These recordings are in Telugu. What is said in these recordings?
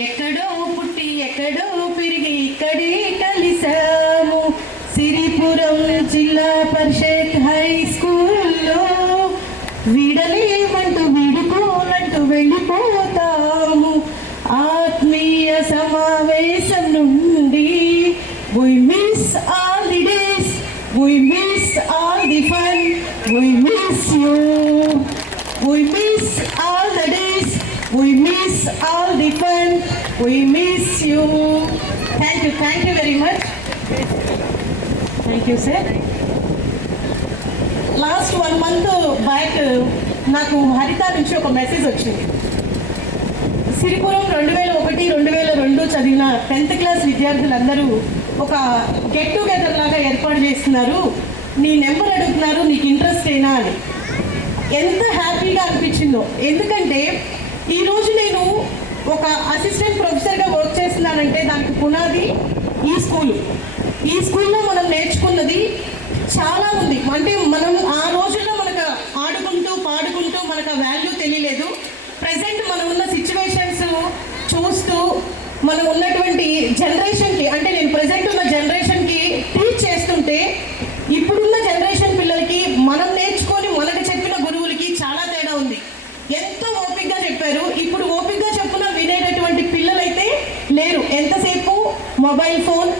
ఎక్కడో పుట్టి ఎక్కడో పెరిగి ఇక్కడే కలిసాము సిరిపురం జిల్లా పరిషత్ హై స్కూల్లో వీడలేమంటూ వీడుకోనంటూ వెళ్ళిపోతాము ఆత్మీయ సమావేశం నుండి we miss all the days we miss all the fun we miss you we miss all the days we miss all the fun we miss you thank you very much thank you sir last 1 month back నాకు హరిత నుంచి ఒక మెసేజ్ వచ్చింది సిరిపురం 2001-2002 చదివిన 10th క్లాస్ విద్యార్థులందరూ ఒక గెట్ టుగెదర్ లాగా ఏర్పాటు చేస్తున్నారు నీ నెంబర్ అడుగుతున్నారు నీకు ఇంట్రెస్ట్ ఏనా అని ఎంత హ్యాపీగా అనిపించిందో ఎందుకంటే ఈరోజు నేను ఒక అసిస్టెంట్ ప్రొఫెసర్గా వర్క్ చేస్తున్నానంటే దానికి పునాది ఈ స్కూల్లో మనం నేర్చుకున్నది చాలా ఉంది అంటే మనం ఆ రోజుల్లో మనకు ఆడుకుంటూ పాడుకుంటూ మనకు ఆ వాల్యూ తెలియలేదు ప్రజెంట్ మనం ఉన్న సిచ్యువేషన్స్ చూస్తూ మనం ఉన్నటువంటి జనరేషన్కి అంటే నేను ప్రజెంట్ ఉన్న జనరేషన్కి టీచ్ చేస్తుంటే ఇప్పుడున్న జనరేషన్ పిల్లలకి మనం నేర్చుకొని మనకు చెప్పిన గురువులకి చాలా తేడా ఉంది ఎంతో ఓపికగా చెప్పారు ఇప్పుడు ఓపికగా చెప్పున వినేటటువంటి పిల్లలైతే లేరు ఎంతసేపు mobile phone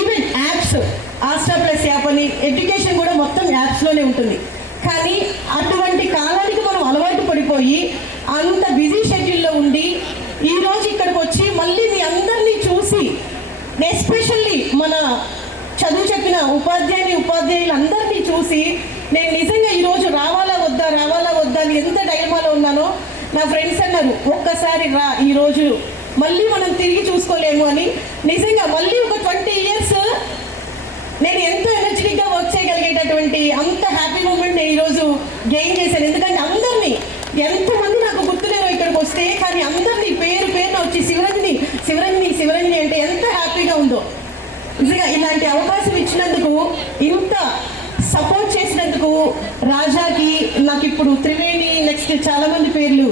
even apps Asta plus app అని ఎడ్యుకేషన్ కూడా మొత్తం యాప్స్లోనే ఉంటుంది కానీ అటువంటి కాలానికి మనం అలవాటు పడిపోయి అంత బిజీ షెడ్యూల్లో ఉండి ఈరోజు ఇక్కడికి వచ్చి మళ్ళీ మీ అందరినీ చూసి ఎస్పెషల్లీ మన చదువు చెప్పిన ఉపాధ్యాయులందరినీ చూసి నేను నిజంగా ఈరోజు రావాలా వద్దా అని ఎంత డైలమాలో ఉన్నానో నా ఫ్రెండ్స్ అన్నారు ఒక్కసారి రా ఈరోజు మళ్ళీ మనం తిరిగి చూసుకోలేము అని నిజంగా మళ్ళీ ఒక 20 years నేను ఎంతో ఎనర్జెటిక్గా వర్క్ చేయగలిగేటటువంటి అంత హ్యాపీ మూమెంట్ నేను ఈరోజు గెయిన్ చేశాను ఎందుకంటే అందరినీ ఎంతమంది నాకు గుర్తులేరు ఇక్కడికి వస్తే కానీ అందరినీ పేరున వచ్చి శివరంజని అంటే ఎంత హ్యాపీగా ఉందో నిజంగా ఇలాంటి అవకాశం ఇచ్చినందుకు ఇంత సపోర్ట్ చేసినందుకు రాజాకి నాకు ఇప్పుడు త్రివేణి నెక్స్ట్ చాలామంది పేర్లు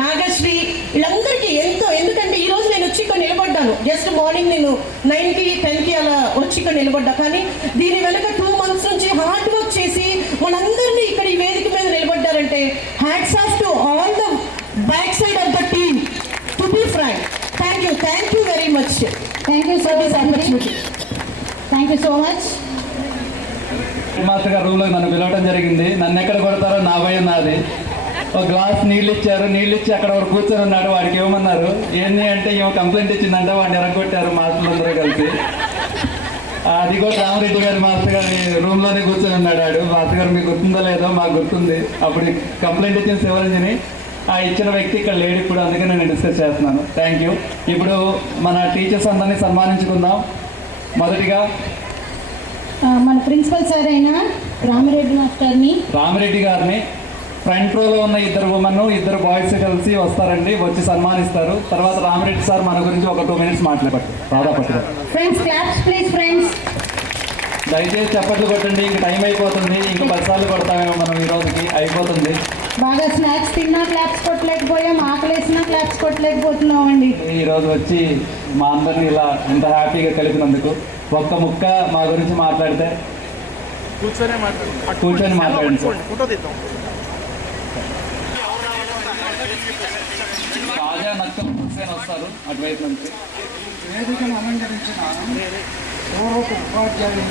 నాగశ్రీ వీళ్ళందరికీ ఎంతో ఎందుకంటే ఈరోజు నేను వచ్చి ఇక్కడ నిలబడ్డాను జస్ట్ మార్నింగ్ నేను 9కి 10కి అలా వచ్చి ఇక్కడ నిలబడ్డా కానీ దీని వెనక 2 months నుంచి హార్డ్ వర్క్ చేసి మనందరినీ ఇక్కడ ఈ వేదిక మీద నిలబడ్డారంటే hats off to all the back side of the team to be frank thank you very much thank you for this opportunity thank you so much master గారు రూమ్లో నన్ను పిలవడం జరిగింది నన్ను ఎక్కడ కొడతారో నా భయం నాది ఒక గ్లాస్ నీళ్ళు ఇచ్చి అక్కడ వాడు కూర్చొని ఉన్నాడు వాడికి ఏమన్నారు ఏంటి అంటే ఏమో కంప్లైంట్ ఇచ్చిందంటే వాడిని ఎరగొట్టారు మాస్టర్లు అందరూ కలిసి అది కూడా రామరెడ్డి గారి మాస్టర్ గారి రూమ్లోనే కూర్చొని ఉన్నాడు వాడు మాస్టర్ గారు మీకు గుర్తుందో లేదో మాకు గుర్తుంది అప్పుడు కంప్లైంట్ ఇచ్చిన శివరంజని ఆ ఇచ్చిన వ్యక్తి ఇక్కడ లేడు ఇప్పుడు అందుకే నేను డిస్కస్ చేస్తున్నాను థ్యాంక్ యూ ఇప్పుడు మన టీచర్స్ అందరినీ సన్మానించుకుందాం మొదటిగా మన ప్రిన్సిపల్ సార్ అయిన రామిరెడ్డి గారిని ఫ్రంట్ రోలో ఉన్న 2 women 2 boys కలిసి వస్తారండి వచ్చి సన్మానిస్తారు తర్వాత రామిరెడ్డి సార్ మన గురించి ఒక 2 minutes మాట్లాడతారు Radhapati friends claps please friends దయచేసి చప్పట్లు కొట్టండి ఇంక టైం అయిపోతుంది ఇంక 10 సార్లు కొడతామేమో మనం ఈ రోజుకి అయిపోతుంది బాగా స్నాక్స్ తిన్నా క్లాప్స్ కొట్టలేకపోయాం ఆకలేసినా క్లాప్స్ కొట్టలేకపోతున్నాం అండి ఈరోజు వచ్చి మా అందరినీ ఇలా ఇంత హ్యాపీగా కలిపినందుకు ఒక్క ముక్క మా గురించి మాట్లాడితే కూర్చొని మాట్లాడండి రాజా నక్కం హుస్సేన్ వస్తారు అటువైపు నుంచి వేదికను అలంకరించిన పూర్వపు ఉపాధ్యాయులు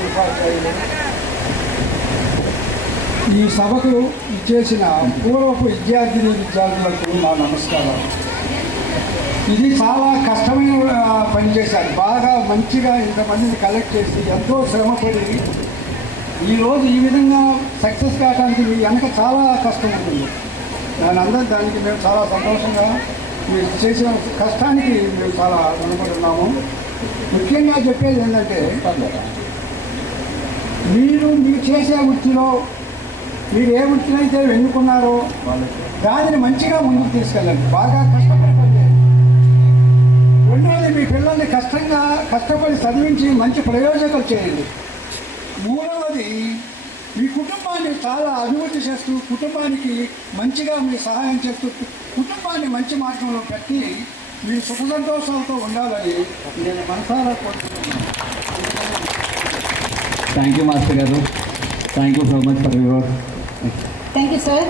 ఈ సభకు ఇచ్చేసిన పూర్వపు విద్యార్థులకు నా నమస్కారం ఇది చాలా కష్టమైన పని చేశారు బాగా మంచిగా ఇంతమందిని కలెక్ట్ చేసి ఎంతో శ్రమపడి ఈరోజు ఈ విధంగా సక్సెస్ కావడానికి మీ వెనక చాలా కష్టం ఉంటుంది దానికి మేము చాలా సంతోషంగా మీరు చేసిన కష్టానికి మేము చాలా రుణపడుతున్నాము ముఖ్యంగా చెప్పేది ఏంటంటే మీరు చేసే వృత్తిలో మీరు ఏ వృత్తినైతే ఎన్నుకున్నారో దానిని మంచిగా ముందుకు తీసుకెళ్ళండి బాగా కష్టపడి పనిచేయండి రెండోది మీ పిల్లల్ని కష్టపడి చదివించి మంచి ప్రయోజకులు చేయండి మూడవది మీ కుటుంబాన్ని చాలా అభివృద్ధి చేస్తూ కుటుంబానికి మంచిగా మీ సహాయం చేస్తూ కుటుంబాన్ని మంచి మార్గంలో పెట్టి మీ సుఖ సంతోషాలతో ఉండాలని నేను మనసారా కోరుకుంటున్నాను. థ్యాంక్ యూ మాస్టర్ గారు. Thank you so much for your. Thank you sir.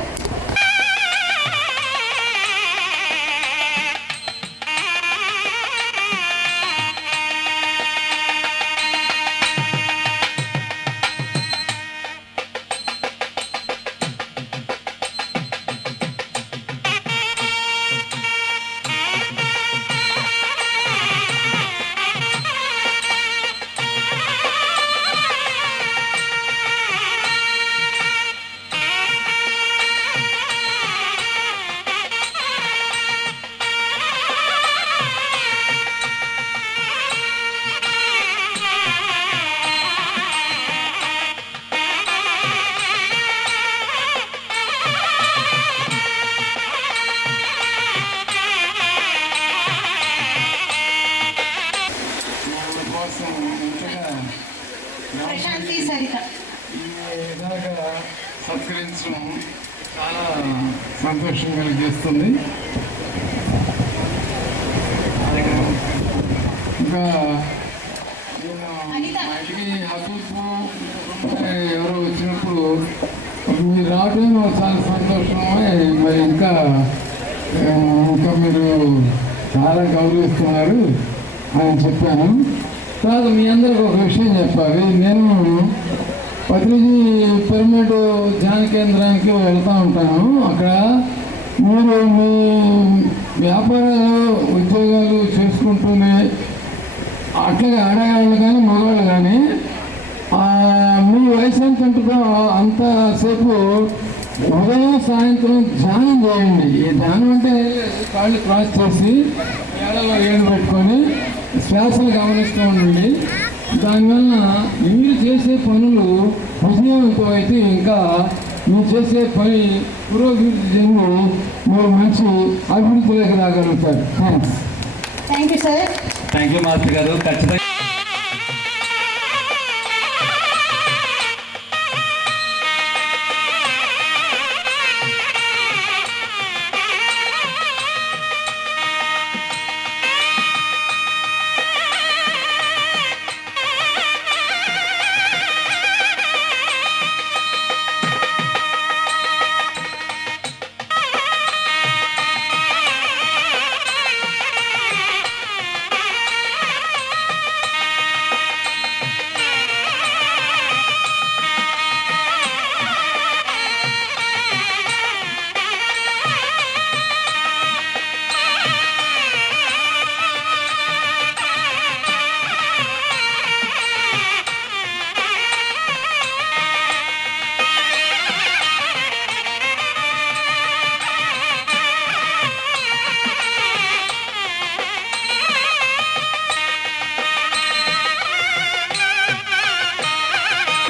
Prashanti Sarita ఇలాగా సత్కరించడం చాలా సంతోషం కలిగిస్తుంది. ఇంకా నేను బయటికి అదృష్టం ఎవరో వచ్చినప్పుడు మీరు రావడం చాలా సంతోషమే. మరి ఇంకా మీరు చాలా గౌరవిస్తున్నారు అని చెప్పాను. తర్వాత మీ అందరికి ఒక విషయం చెప్పాలి. నేను పత్రిజీ పిరమిడ్ ధ్యాన కేంద్రానికి వెళ్తూ ఉంటాను. అక్కడ మీరు మీ వ్యాపారాలు ఉద్యోగాలు చేసుకుంటూనే అట్లాగే ఆడవాళ్ళు కానీ మగవాళ్ళు కానీ మీ వయసు ఎంత ఉంటుందో అంతసేపు ఉదయం సాయంత్రం ధ్యానం చేయండి. ఈ ధ్యానం అంటే కాళ్ళు క్రాస్ చేసి ఏడలో ఏడు పెట్టుకొని శ్వాసలు గమనిస్తూ ఉండండి. దానివల్ల మీరు చేసే పనులు విజయవంతం అయితే ఇంకా మీరు చేసే పని పురోభివృద్ధి చెంది మీరు మంచి అభివృద్ధిలోకి రాగలుగుతారు. Thanks. Thank you sir. Thank you master గారు. ఖచ్చితంగా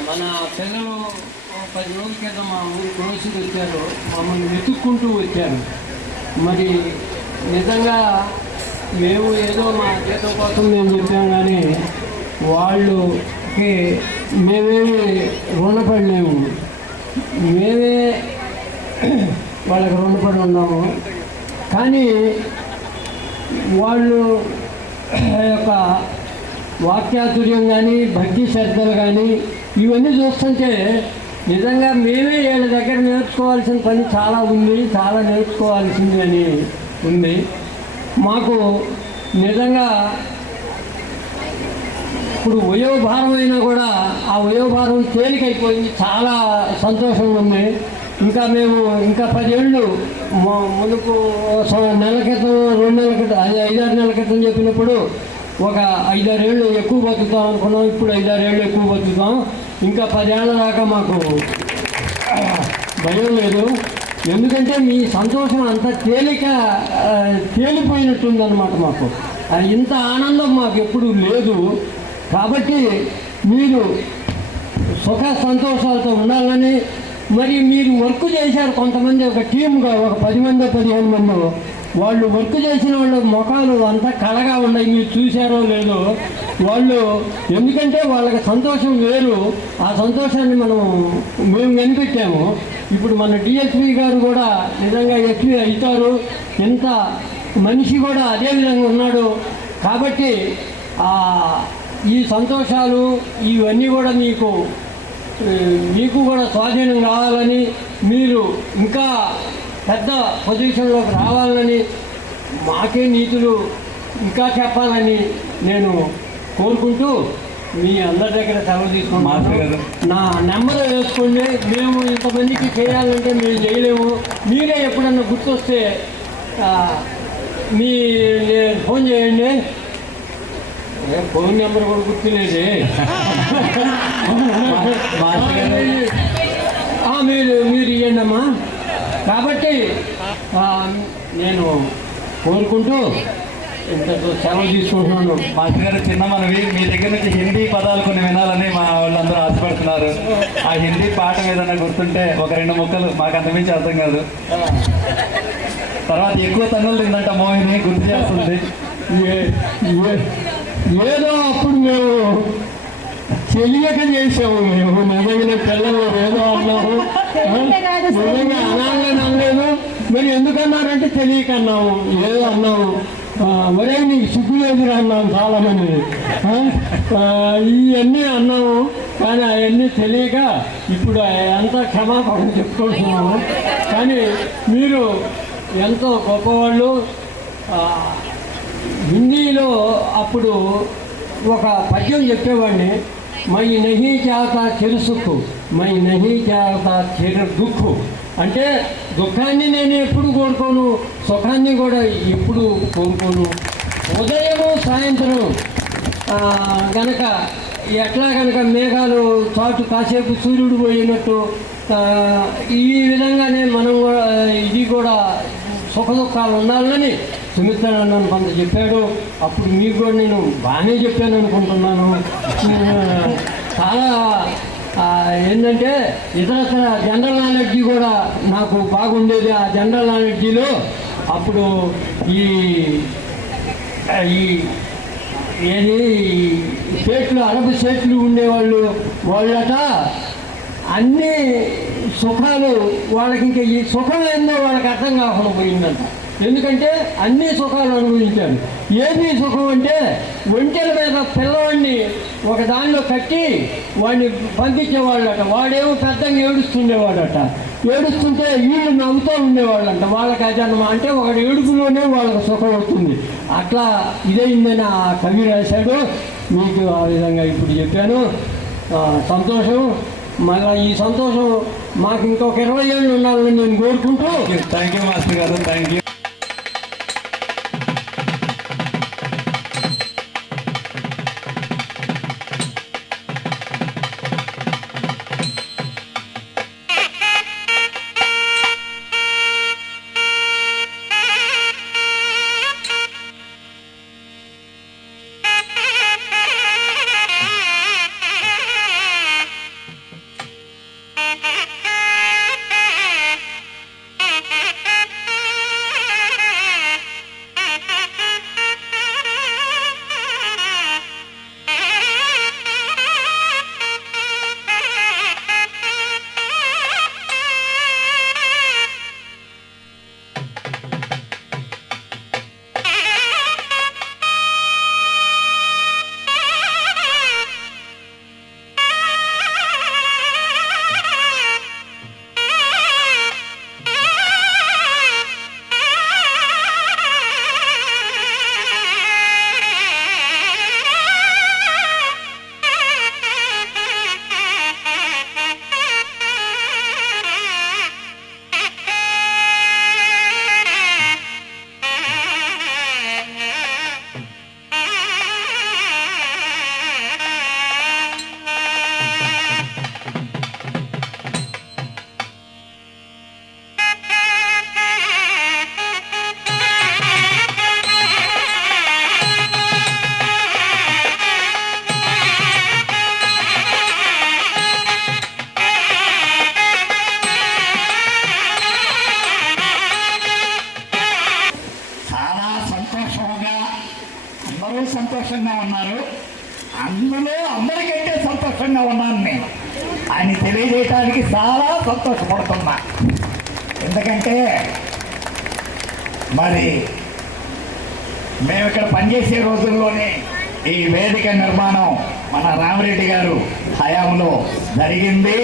మన పిల్లలు 10 రోజుల క్రితం మా ఊరు క్రోసికి వచ్చారు. మమ్మల్ని వెతుక్కుంటూ వచ్చారు. మరి నిజంగా మేము ఏదో మా జీతం కోసం మేము చెప్పాం కానీ వాళ్ళకి మేమేమి రుణపడలేము. మేమే వాళ్ళకి రుణపడి ఉన్నాము. కానీ వాళ్ళు యొక్క వాక్యాతుర్యం కానీ భక్తి శ్రద్ధలు కానీ ఇవన్నీ చూస్తుంటే నిజంగా మేమే వీళ్ళ దగ్గర నేర్చుకోవాల్సిన పని చాలా ఉంది, చాలా నేర్చుకోవాల్సింది అని ఉంది. మాకు నిజంగా ఇప్పుడు వయోభారం అయినా కూడా ఆ వయోభారం తేలికైపోయింది. చాలా సంతోషంగా ఉంది. ఇంకా మేము ఇంకా 10 ఏళ్ళు మునుపు నెల క్రితం 2 నెలల క్రితం 5-6 నెలల క్రితం చెప్పినప్పుడు ఒక 5-6 ఏళ్ళు ఎక్కువ బతుకుతాం అనుకున్నాం. ఇప్పుడు 5-6 ఏళ్ళు ఎక్కువ బతుకుతాం. ఇంకా 10 ఏళ్ళ దాకా మాకు భయం లేదు. ఎందుకంటే మీ సంతోషం అంత తేలిపోయినట్టుందన్నమాట. మాకు ఇంత ఆనందం మాకు ఎప్పుడు లేదు. కాబట్టి మీరు సుఖ సంతోషాలతో ఉండాలని, మరి మీరు వర్క్ చేశారు కొంతమంది ఒక టీమ్గా, ఒక 10 మందో 15 మందో వాళ్ళు వర్క్ చేసిన వాళ్ళ ముఖాలు అంతా కళగా ఉన్నాయి, మీరు చూశారో లేదో. వాళ్ళు ఎందుకంటే వాళ్ళకి సంతోషం వేరు, ఆ సంతోషాన్ని మేము కనిపెట్టాము. ఇప్పుడు మన డిఎస్పీ గారు కూడా నిజంగా ఎస్పీ అవుతారు, ఇంత మనిషి కూడా అదే విధంగా ఉన్నాడు. కాబట్టి ఈ సంతోషాలు ఇవన్నీ కూడా మీకు కూడా స్వాధీనం కావాలని, మీరు ఇంకా పెద్ద పొజిషన్లోకి రావాలని, మాకే నీతులు ఇంకా చెప్పాలని నేను కోరుకుంటూ మీ అందరి దగ్గర సెలవు తీసుకుంటున్నాను. నా నెంబర్ వేసుకోండి. మేము ఇంతమందికి చేయాలంటే మేము చేయలేము. మీరే ఎప్పుడన్నా గుర్తొస్తే ఫోన్ చేయండి. ఫోన్ నెంబర్ కూడా గుర్తులేదే. మీరు ఇవ్వండి అమ్మా. కాబట్టి నేను కోరుకుంటూ ఇంతకు సెలవు తీసుకుంటున్నాను. మాస్టర్ గారు, చిన్న మనవి, మీ దగ్గర నుంచి హిందీ పదాలు కొన్ని వినాలని మా వాళ్ళందరూ ఆశపడుతున్నారు. ఆ హిందీ పాట ఏదైనా గుర్తుంటే ఒక 2 ముక్కలు, మాకు అంతమించి అర్థం కాదు. తర్వాత ఎక్కువ తన్నులు తిందంట మోహిని, గుర్తు చేస్తుంది. ఏదో అప్పుడు మేము తెలియక చేసాము. మేము నిజంగా పిల్లలు ఏదో అన్నాము, నిజంగా అనాలని అనలేదు. మరి ఎందుకన్నారంటే తెలియక అన్నాము, ఏదో అన్నాము. మరే నీకు సిగ్గు లేదురా అన్నాము చాలామంది. ఇవన్నీ అన్నాము, కానీ అవన్నీ తెలియక ఇప్పుడు ఎంత క్షమాపణ చెప్పుకుంటున్నాము. కానీ మీరు ఎంతో గొప్పవాళ్ళు. హిందీలో అప్పుడు ఒక పద్యం చెప్పేవాడిని, మై నహీ చాతా చిరుసుక్కు, మై నహీ చాతా చిరు దుఃఖు. అంటే దుఃఖాన్ని నేను ఎప్పుడు కోరుకోను, సుఖాన్ని కూడా ఎప్పుడు కోరుకోను. ఉదయము సాయంత్రం గనక ఎట్లా కనుక మేఘాలు చాటు కాసేపు సూర్యుడు పోయినట్టు ఈ విధంగానే మనం ఇది కూడా సుఖ దుఃఖాలు ఉండాలని సుమిత్రానందన్ కొంత చెప్పాడు. అప్పుడు మీకు కూడా నేను బాగానే చెప్పాను అనుకుంటున్నాను. చాలా ఏంటంటే ఇతరత్ర జనరల్ నాలెడ్జీ కూడా నాకు బాగుండేది. ఆ జనరల్ నాలెడ్జీలో అప్పుడు ఏది స్టేట్లు, అరబ్ స్టేట్లు ఉండేవాళ్ళు, వాళ్ళట అన్ని సుఖాలు వాళ్ళకి ఇంకా ఈ సుఖం ఏందో వాళ్ళకి అర్థం కాకుండా పోయిందంట. ఎందుకంటే అన్ని సుఖాలు అనుభవించారు. ఏది సుఖం అంటే ఒంటెల మీద పిల్లవాడిని ఒక దానిలో కట్టి వాడిని పంపించేవాళ్ళట. వాడేమో పెద్దగా ఏడుస్తుండేవాడట. ఏడుస్తుంటే వీళ్ళు నవ్వుతూ ఉండేవాళ్ళంట. వాళ్ళకి అజన్మ అంటే ఒకటి ఏడుపులోనే వాళ్ళకి సుఖం అవుతుంది. అట్లా ఇదైందని ఆ కవి రాశాడు. మీకు ఆ విధంగా ఇప్పుడు చెప్పాను. సంతోషం. మళ్ళీ ఈ సంతోషం మాకు ఇంకొక 20 ఏళ్ళు ఉండాలని నేను కోరుకుంటూ. థ్యాంక్ యూ మాస్టర్ గారు, థ్యాంక్ యూ. సంతోషంగా ఉన్నారు, అందులో అందరికంటే సంతోషంగా ఉన్నాను నేను అని తెలియజేయడానికి చాలా సంతోషపడుతున్నా. ఎందుకంటే మరి మేము ఇక్కడ పనిచేసే రోజుల్లోనే ఈ వేదిక నిర్మాణం మన రామిరెడ్డి గారు హయాంలో జరిగింది.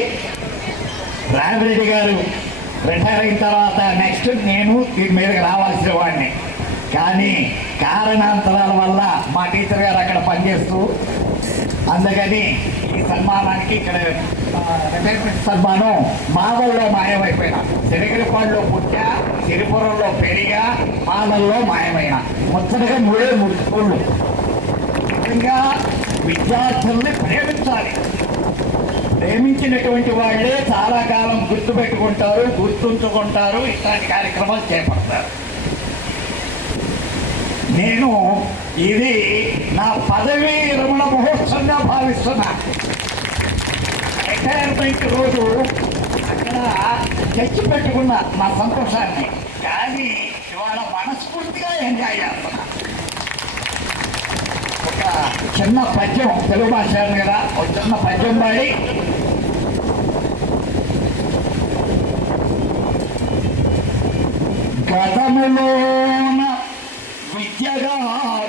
రామిరెడ్డి గారు రిటైర్ అయిన తర్వాత నెక్స్ట్ నేను దీని మీదకి రావాల్సిన వాడిని, కానీ కారణాంతరాల వల్ల మా టీచర్ గారు అక్కడ పనిచేస్తూ, అందుకని ఈ సన్మానానికి ఇక్కడ రిటైర్మెంట్ సన్మానం మాలల్లో మాయమైపోయినా, సిరిగిరిపాడులో పుట్టా, సిరిపురంలో పెరిగా, మాలల్లో మాయమైన ముచ్చటగా 3 స్కూళ్ళు. నిజంగా విద్యార్థుల్ని ప్రేమించాలి. ప్రేమించినటువంటి వాళ్ళే చాలా కాలం గుర్తుపెట్టుకుంటారు, గుర్తుంచుకుంటారు, ఇట్లాంటి కార్యక్రమాలు చేపడతారు. నేను ఇది నా పదవీ విరమణ మహోత్సవంగా భావిస్తున్నా. రిటైర్మెంట్ రోజు అక్కడ తెచ్చి పెట్టుకున్న నా సంతోషాన్ని, కానీ ఇవాళ మనస్ఫూర్తిగా ఎంజాయ్ చేస్తున్నా. ఒక చిన్న పద్యం, తెలుగు భాష కదా, ఒక చిన్న పద్యం పాడి గతములోన విద్యగా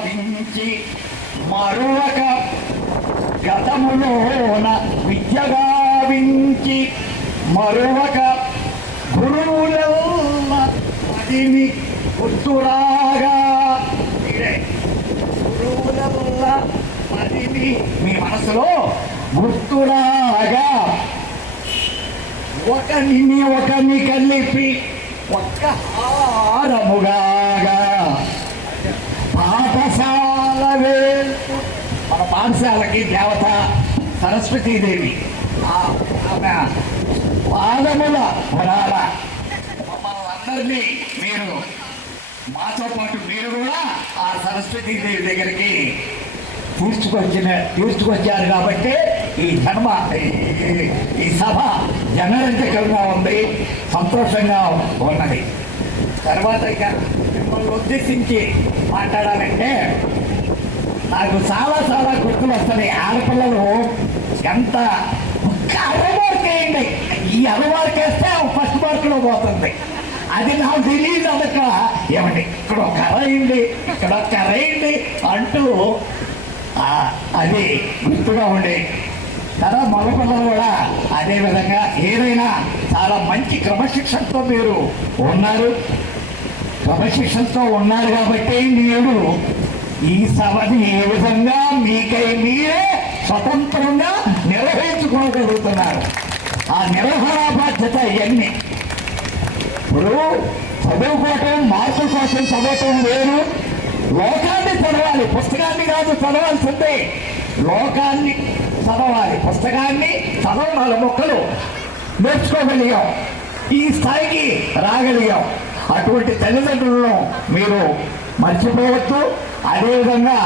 వించి మరొక గతములోన విద్యగా వించి మరొక గురువులల్ల పదిని గుర్తురాగా, గురువులల్ల పదిని మీ మనసులో గుర్తురాగా, ఒకని కలిపి ఒక్క హారముగాగా పాఠశాల వేల్పు. మన పాఠశాలకి దేవత సరస్వతీదేవి, ఆమె పాదముల వరాల మమ్మల్ని అందరినీ మీరు, మాతో పాటు మీరు కూడా ఆ సరస్వతీదేవి దగ్గరికి తీసుకొచ్చారు కాబట్టి ఈ జన్మ ఈ సభ జనరంజకంగా ఉంది, సంతోషంగా ఉన్నది. తర్వాత ఇక మిమ్మల్ని ఉద్దేశించి మాట్లాడాలంటే నాకు చాలా చాలా గుర్తులు వస్తున్నాయి. ఆడపిల్లలు ఎంత అరమార్క్ వేయండి, ఈ అరమార్క్ వేస్తే ఫస్ట్ మార్కులో పోతుంది. అది నాకు తెలియదు. అదక ఏమండి ఇక్కడ ఒక అరయింది, ఇక్కడ ఒక అరయింది అంటూ అది గుర్తుగా ఉండే. తర్వాత మగపిల్లలు కూడా అదేవిధంగా ఏదైనా చాలా మంచి క్రమశిక్షణతో మీరు ఉన్నారు. క్రమశిక్షణతో ఉన్నారు కాబట్టి మీరు ఈ సభని ఏ విధంగా మీకై మీరే స్వతంత్రంగా నిర్వహించుకోగలుగుతున్నారు. ఆ నిర్వహణ బాధ్యత ఇవన్నీ. ఇప్పుడు చదువుకోవటం, మార్కుల కోసం చదవటం వేరు, లోకాన్ని చదవాలి, పుస్తకాన్ని కాదు చదవాల్సిందే. లోకాన్ని చదవాలి, పుస్తకాన్ని చదవ 4 మొక్కలు నేర్చుకోగలిగాం, ఈ స్థాయికి రాగలిగాం. అటువంటి తల్లిదండ్రులను మీరు మర్చిపోవద్దు. అదేవిధంగా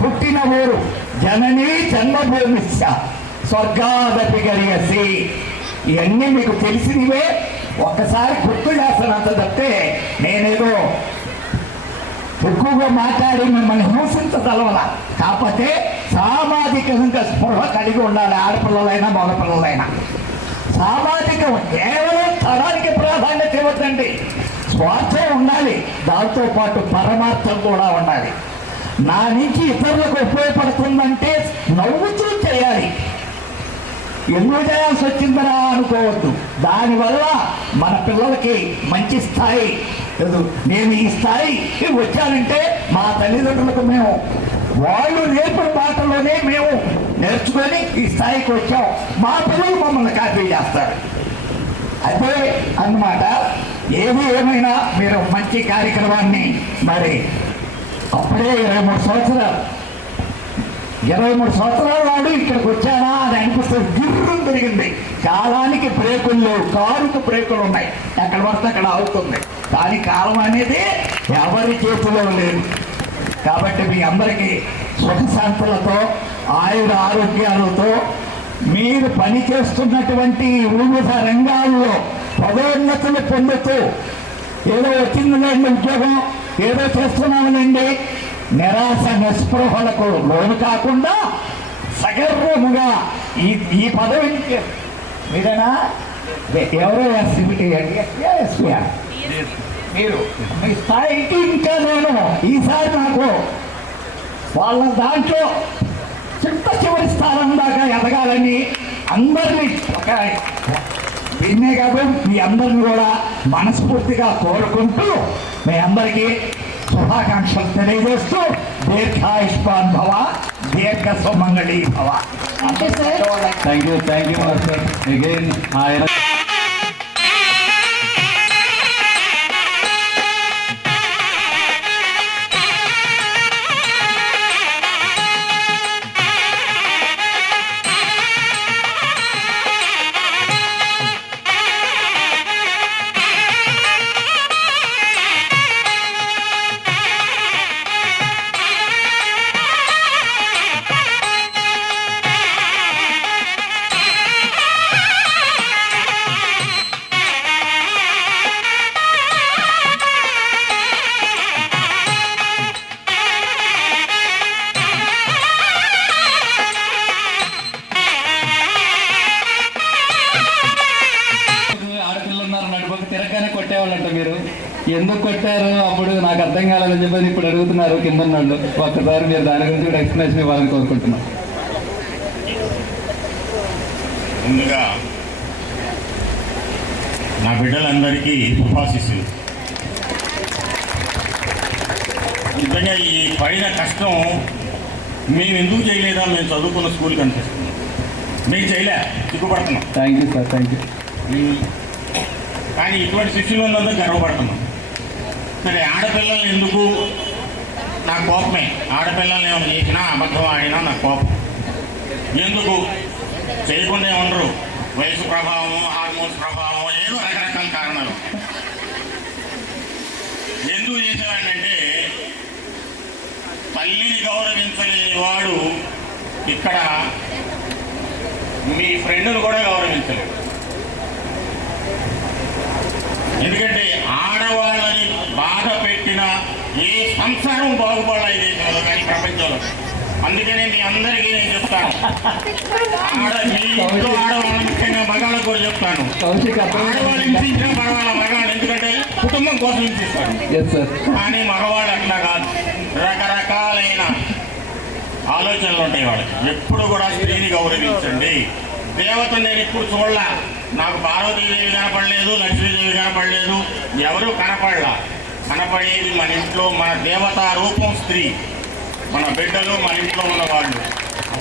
పుట్టిన ఊరు జననీ జన్మభూమిశ్చ స్వర్గాదపి గరియసి, ఇవన్నీ మీకు తెలిసినవే. ఒక్కసారి గుర్తు చేస్తానంత తప్పితే నేనేదో ఎక్కువగా మాట్లాడి మిమ్మల్ని హింసించగలవాల. కాకపోతే సామాజికంగా స్పృహ కలిగి ఉండాలి. ఆడపిల్లలైనా మగపిల్లలైనా సామాజికం కేవలం తరానికి ప్రాధాన్యత ఇవ్వద్దండి. స్వార్థం ఉండాలి, దాంతోపాటు పరమార్థం కూడా ఉండాలి. నా నుంచి ఇతరులకు ఉపయోగపడుతుందంటే నవ్వుతూ చేయాలి. ఎందుకు చేయాల్సి వచ్చిందరా అనుకోవద్దు. దానివల్ల మన పిల్లలకి మంచి స్థాయి, నేను ఈ స్థాయికి వచ్చానంటే మా తల్లిదండ్రులకు మేము వాళ్ళు నేర్పిన పాటలోనే మేము నేర్చుకొని ఈ స్థాయికి వచ్చాం. మా పిల్లలు మమ్మల్ని కాపీ చేస్తారు. అదే అన్నమాట. ఏది ఏమైనా మీరు మంచి కార్యక్రమాన్ని మరి అప్పుడే 23 సంవత్సరాల నాడు ఇక్కడికి వచ్చానా అని అనిపిస్తుంది. గిర్రం తిరిగింది. కాలానికి బ్రేకులు లేవు, కారుకు బ్రేకులు ఉన్నాయి, ఎక్కడ పడితే అక్కడ అవుతుంది. కానీ కాలం అనేది ఎవరి చేతిలో లేదు. కాబట్టి మీ అందరికీ సుఖశాంతులతో ఆయుర ఆరోగ్యాలతో మీరు పని చేస్తున్నటువంటి వివిధ రంగాల్లో పదోన్నతులు పొందుతూ, ఏదో వచ్చిందిలేండి ఉద్యోగం, ఏదో చేస్తున్నాములేండి నిరాశ నిస్పృహలకు లోను కాకుండా సగర్వముగా ఈ పదవికి మీరేనా ఎవరో ఎస్పీఆర్ మీరు మీ స్థాయికి ఇంకా నేను ఈసారి నాకు వాళ్ళ దాంట్లో చివరి స్థానం దాకా ఎదగాలని అందరినీ ఒక దీన్నే కాదు మీ అందరిని కూడా మనస్ఫూర్తిగా కోరుకుంటూ మీ అందరికీ శుభాకాంక్షలు తెలియజేస్తూ దీర్ఘాయుష్మాన్ భవ దీర్ఘ సుమంగళి భవ. Thank you master. అగైన్ ఆయన తిరగగానే కొట్టేవాళ్ళంట. మీరు ఎందుకు కొట్టారు అప్పుడు నాకు అర్థం కాలేదని చెప్పేసి ఇప్పుడు అడుగుతున్నారు కింద వాళ్ళు. ఒక్కసారి మీరు దాని గురించి కూడా ఎక్స్ప్లెనేషన్ ఇవ్వాలని కోరుకుంటున్నాను. ముందుగా నా బిడ్డలందరికీ శుభాశిస్సులు. నిజంగా ఈ పైన కష్టం మేము ఎందుకు చేయలేదా, మేము చదువుకున్న స్కూల్ కనిపిస్తుంది, మేము చేయలే, సిగ్గుపడుతున్నాం. Thank you sir, thank you. కానీ ఇటువంటి శిష్యులు ఉన్నందుకు గర్వపడుతున్నాం. సరే, ఆడపిల్లల్ని ఎందుకు, నా కోపమే. ఆడపిల్లల్ని ఏమైనా చేసినా అబద్ధం ఆడినా నా కోపం. ఎందుకు చేయకుండా ఉండరు, వయసు ప్రభావం, హార్మోన్స్ ప్రభావం, ఏదో రకరకాల కారణాలు. ఎందుకు చేసేవాడినంటే తల్లిని గౌరవించలేని వాడు ఇక్కడ మీ ఫ్రెండ్ను కూడా గౌరవించలేడు. ఎందుకంటే ఆడవాళ్ళని బాధ పెట్టిన ఏ సంసారం బాగుపడాలి ఈ దేశంలో కానీ ప్రపంచంలో. అందుకనే మీ అందరికీ నేను చెప్తాను, మీ ఇంట్లో ఆడవాళ్ళని, ముఖ్యంగా మగాళ్ళకు కూడా చెప్తాను, ఆడవాళ్ళు హింసించినా పర్వాలా మగాళ్ళు, ఎందుకంటే కుటుంబం కోసం హింసిస్తారు. కానీ మగవాళ్ళు అట్లా కాదు, రకరకాలైన ఆలోచనలు ఉంటాయి వాళ్ళకి. ఎప్పుడు కూడా స్త్రీని గౌరవించండి. దేవతను నేను ఇప్పుడు చూడలా, నాకు పార్వతీదేవి కనపడలేదు, లక్ష్మీదేవి కనపడలేదు, ఎవరూ కనపడలా. కనపడేది మన ఇంట్లో మన దేవతా రూపం స్త్రీ, మన బిడ్డలు, మన ఇంట్లో ఉన్న వాళ్ళు.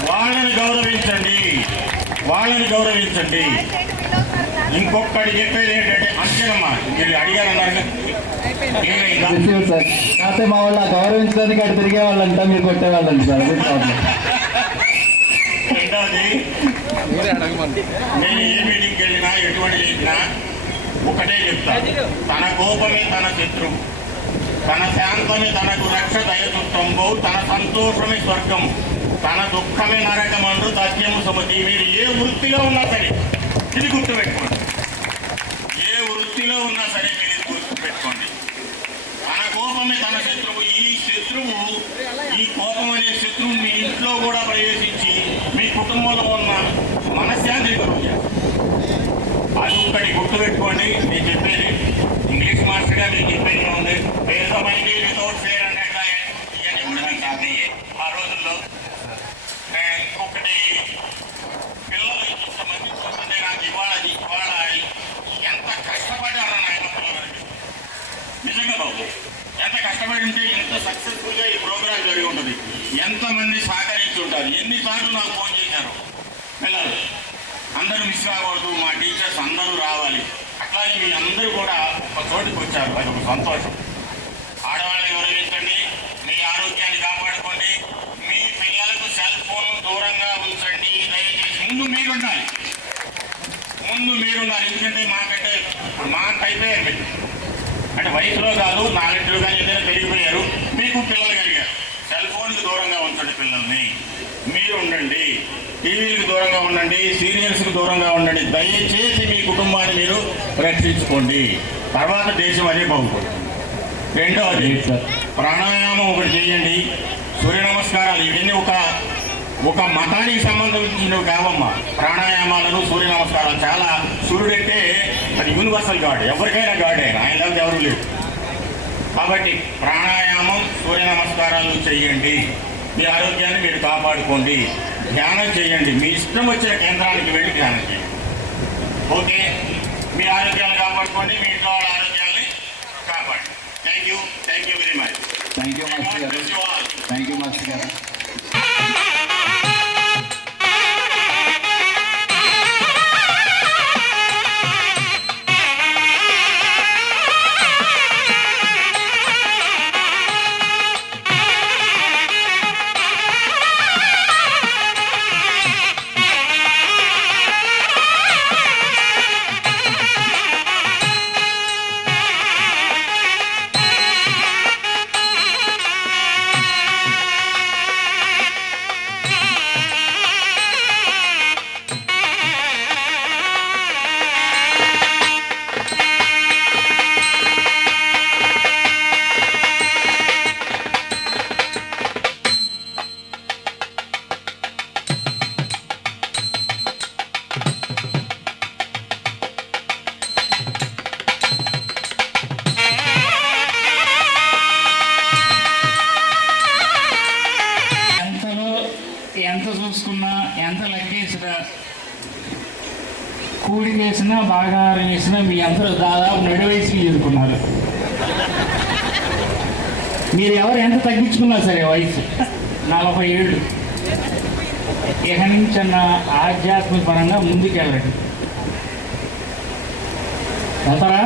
వాళ్ళని గౌరవించండి, వాళ్ళని గౌరవించండి. ఇంకొకటి చెప్పేది ఏంటంటే, అంతేనమ్మా, మీరు అడిగారన్నారు సార్. కాకపోతే మా వాళ్ళు గౌరవించడానికి అటు తిరిగే వాళ్ళంట, మీరు కొట్టేవాళ్ళంట సార్. రెండవది, నేను ఏ మీటింగ్కి వెళ్ళినా ఎటువంటి చేసినా ఒకటే చెప్తాను, తన కోపమే తన శత్రువు, తన శాంతమే తనకు రక్ష దయచుత్తంబు, తన సంతోషమే స్వర్గం, తన దుఃఖమే నరకమందు తథ్యము సుమతి. మీరు ఏ వృత్తిలో ఉన్నా సరే ఇది గుర్తుపెట్టుకోండి, ఏ వృత్తిలో ఉన్నా సరే మీరు ఇది గుర్తుపెట్టుకోండి. తన కోపమే తన శత్రువు. ఈ కోపం అనే శత్రువు మీ ఇంట్లో కూడా ప్రవేశించి మీ కుటుంబంలో ఉన్న మనశ్శాంతిని కలుగు చేస్తారు. అది ఒక్కటి గుర్తుపెట్టుకోండి. నేను చెప్పేది ఇంగ్లీష్ మాస్టర్గా నేను చెప్పేది ఉంది, పేదమైంది వితౌట్ ఫేర్ అన్నట్టుగా ఇవన్నీ కూడా నాకు అర్థయ్యే ఆ రోజుల్లో. ఇంకొకటి, పిల్లలు ఇంతమంది చూస్తుంటే నాకు ఇవాళ ఎంత కష్టపడ్డారని ఆయన పిల్లలకి నిజంగా బాబు, ఎంత కష్టపడి ఉంటే ఎంత సక్సెస్ఫుల్గా ఈ ప్రోగ్రాం జరిగి ఉంటుంది, ఎంతమంది సహకరించి ఉంటారు. ఎన్నిసార్లు నాకు ఫోన్ చేశారు పిల్లలు, అందరూ మిస్ కాకూడదు, మా టీచర్స్ అందరూ రావాలి. అట్లాగే మీ అందరూ కూడా ఒక చోటికి వచ్చారు, అది ఒక సంతోషం. ఆడవాళ్ళని గౌరవించండి, మీ ఆరోగ్యాన్ని కాపాడుకోండి, మీ పిల్లలకు సెల్ ఫోన్ దూరంగా ఉంచండి. దయచేసి ముందు మీరుండాలి. ఎందుకంటే మాకంటే ఇప్పుడు మాకు అయిపోయారు మీరు, అంటే వయసులో కాదు, నాలెడ్జ్లో కానీ ఏదైనా పెరిగిపోయారు, మీకు పిల్లలు కలిగారు. సెల్ ఫోన్కి దూరంగా ఉంచండి పిల్లల్ని. మీరు ఉండండి, టీవీలకు దూరంగా ఉండండి, సీరియల్స్కి దూరంగా ఉండండి. దయచేసి మీ కుటుంబాన్ని మీరు రక్షించుకోండి. తర్వాత దేశం అదే బాగుపడుతుంది. రెండవది లేదు సార్. ప్రాణాయామం ఒకటి చేయండి. సూర్య నమస్కారాలు ఇవన్నీ ఒక మతానికి సంబంధించినవి కావమ్మా. ప్రాణాయామాలను సూర్య నమస్కారాలు చాలా, సూర్యుడంటే అది యూనివర్సల్ గాడ్, ఎవరికైనా గాడే, ఆయన లేకపోతే ఎవరు లేదు. కాబట్టి ప్రాణాయామం సూర్య నమస్కారాలు చేయండి. మీ ఆరోగ్యాన్ని మీరు కాపాడుకోండి. ధ్యానం చేయండి. మీ ఇష్టం వచ్చిన కేంద్రానికి వెళ్ళి ధ్యానం చేయండి. ఓకే, మీ ఆరోగ్యాన్ని కాపాడుకోండి, మీ ఇంట్లో వాళ్ళ ఆరోగ్యాన్ని కాపాడండి. Thank you very much. Thank you master గారు. థ్యాంక్ యూ మాస్టర్ గారు. ఎంత చూసుకున్నా, ఎంత లెక్కేసినా, కూడి వేసినా, బాగా వేసినా మీ అందరూ దాదాపు నడి వయసుకి చేరుకున్నారు. మీరు ఎవరు ఎంత తగ్గించుకున్నా సరే వయసు 40 ఏళ్ళు, ఇక నుంచి ఆధ్యాత్మిక పరంగా ముందుకెళ్ళండి. వెళ్తారా?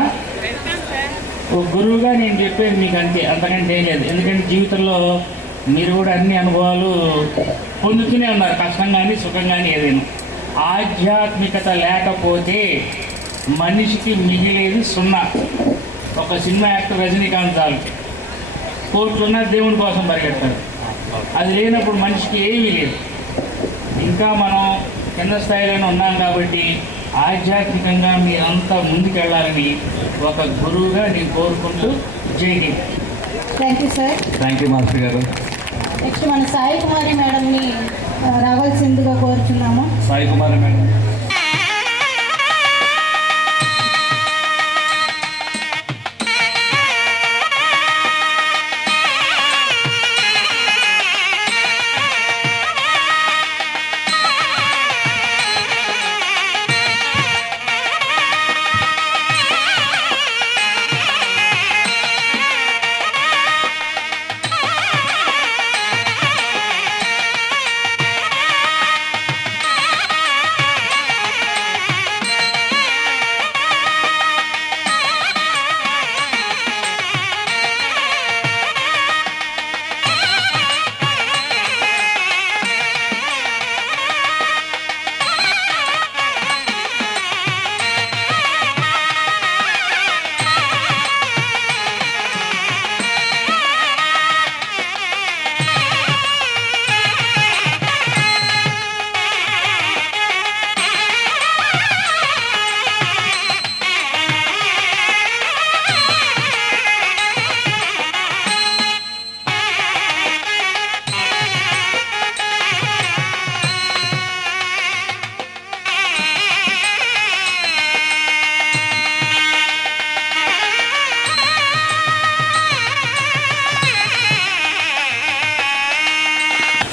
ఒక గురువుగా నేను చెప్పేది మీకు అంతకంటే ఏం లేదు. ఎందుకంటే జీవితంలో మీరు కూడా అన్ని అనుభవాలు పొందుతూనే ఉన్నారు, కష్టం కానీ సుఖం కానీ ఏదైనా. ఆధ్యాత్మికత లేకపోతే మనిషికి మిగిలేది సున్నా. ఒక సినిమా యాక్టర్ రజనీకాంత్ చాలు, కోట్లున్న దేవుని కోసం పరిగెడతారు. అది లేనప్పుడు మనిషికి ఏమీ లేదు. ఇంకా మనం కింద స్థాయిలోనే ఉన్నాం కాబట్టి ఆధ్యాత్మికంగా మీరంతా ముందుకెళ్ళాలని ఒక గురువుగా నేను కోరుకుంటూ జై Hind. Thank you sir. Thank you master గారు. నెక్స్ట్ మన సాయి కుమారి మేడంని రావాల్సిందిగా కోరుచున్నాము. సాయి కుమారి మేడం.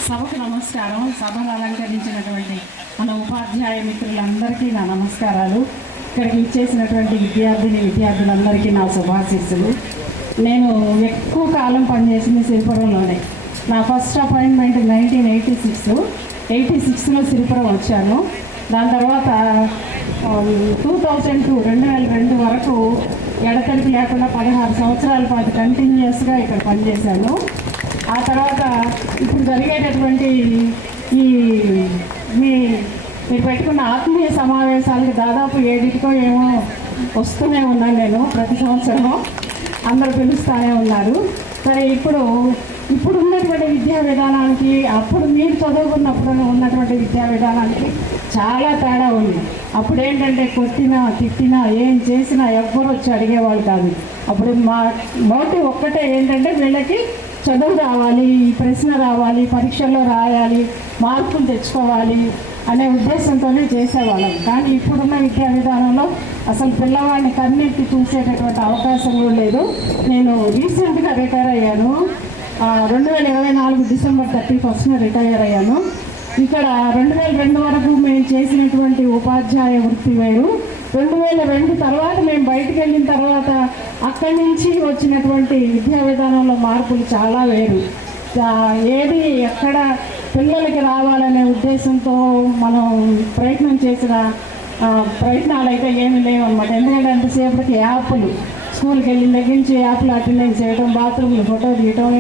సభకు నమస్కారం. సభను అలంకరించినటువంటి మన ఉపాధ్యాయ మిత్రులందరికీ నా నమస్కారాలు. ఇక్కడికి ఇచ్చేసినటువంటి విద్యార్థులందరికీ నా శుభాశీస్సులు. నేను ఎక్కువ కాలం పనిచేసింది సిరిపురంలోనే. నా ఫస్ట్ అపాయింట్మెంట్ 1986లో సిరిపురం వచ్చాను. దాని తర్వాత 2002 వరకు ఎడతెరిపి లేకుండా 16 సంవత్సరాల పాటు కంటిన్యూస్గా ఇక్కడ పనిచేశాను. ఆ తర్వాత ఇప్పుడు జరిగేటటువంటి ఈ మీరు పెట్టుకున్న ఆత్మీయ సమావేశాలకు దాదాపు 7 ఏమో వస్తూనే ఉన్నాను నేను. ప్రతి సంవత్సరం అందరూ పిలుస్తూనే ఉన్నారు. సరే, ఇప్పుడు ఇప్పుడు ఉన్నటువంటి విద్యా విధానానికి అప్పుడు మీరు చదువుకున్నప్పుడు ఉన్నటువంటి విద్యా విధానానికి చాలా తేడా ఉంది. అప్పుడు ఏంటంటే కొట్టినా తిట్టినా ఏం చేసినా ఎవ్వరు వచ్చి అడిగేవాళ్ళు కాదు. అప్పుడు మా మోటివ్ ఒక్కటే ఏంటంటే వీళ్ళకి చదువు రావాలి, ఈ ప్రశ్న రావాలి, పరీక్షల్లో రాయాలి, మార్కులు తెచ్చుకోవాలి అనే ఉద్దేశంతోనే చేసేవాళ్ళం. కానీ ఇప్పుడున్న విద్యా విధానంలో అసలు పిల్లవాడిని కన్నెత్తి చూసేటటువంటి అవకాశం కూడా లేదు. నేను రీసెంట్గా రిటైర్ అయ్యాను. 2024 డిసెంబర్ 31న రిటైర్ అయ్యాను. ఇక్కడ 2002 వరకు మేము చేసినటువంటి ఉపాధ్యాయ వృత్తి వేరు. 2002 తర్వాత మేము బయటకు వెళ్ళిన తర్వాత అక్కడి నుంచి వచ్చినటువంటి విద్యా విధానంలో మార్పులు చాలా వేరు. ఏది ఎక్కడ పిల్లలకి రావాలనే ఉద్దేశంతో మనం ప్రయత్నం చేసిన ప్రయత్నాలు అయితే ఏమీ లేవు అన్నమాట. ఎందుకంటే అంతసేపటికి యాప్లు, స్కూల్కి వెళ్ళిన దగ్గర నుంచి యాప్లు అటెండెన్స్ చేయడం, బాత్రూమ్లో ఫోటో తీయటం,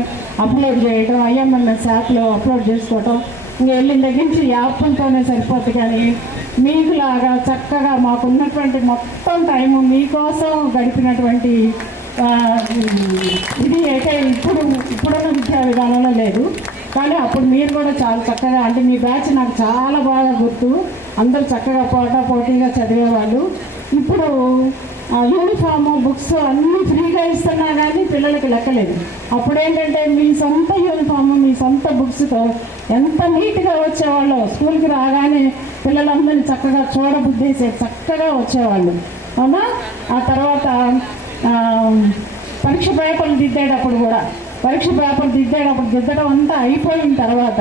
అప్లోడ్ చేయడం, ఐఎంఎంఎస్ యాప్లో అప్లోడ్ చేసుకోవటం, ఇంకా వెళ్ళిన దగ్గర నుంచి యాప్లతోనే సరిపోతుంది. కానీ మీకులాగా చక్కగా మాకున్నటువంటి మొత్తం టైము మీకోసం గడిపినటువంటి ఇది అయితే ఇప్పుడున్న విద్యా విధానంలో లేదు. కానీ అప్పుడు మీరు కూడా చాలా చక్కగా, అంటే మీ బ్యాచ్ నాకు చాలా బాగా గుర్తు. అందరూ చక్కగా పోటీగా చదివేవాళ్ళు. ఇప్పుడు యూనిఫాము, బుక్స్ అన్నీ ఫ్రీగా ఇస్తున్నా కానీ పిల్లలకి లెక్కలేదు. అప్పుడేంటంటే మీ సొంత యూనిఫాము, మీ సొంత బుక్స్తో ఎంత నీట్గా వచ్చేవాళ్ళు. స్కూల్కి రాగానే పిల్లలందరినీ చక్కగా చూడబుద్దేసే చక్కగా వచ్చేవాళ్ళు, అవునా? ఆ తర్వాత పరీక్ష పేపర్లు దిద్దేటప్పుడు దిద్దడం అంతా అయిపోయిన తర్వాత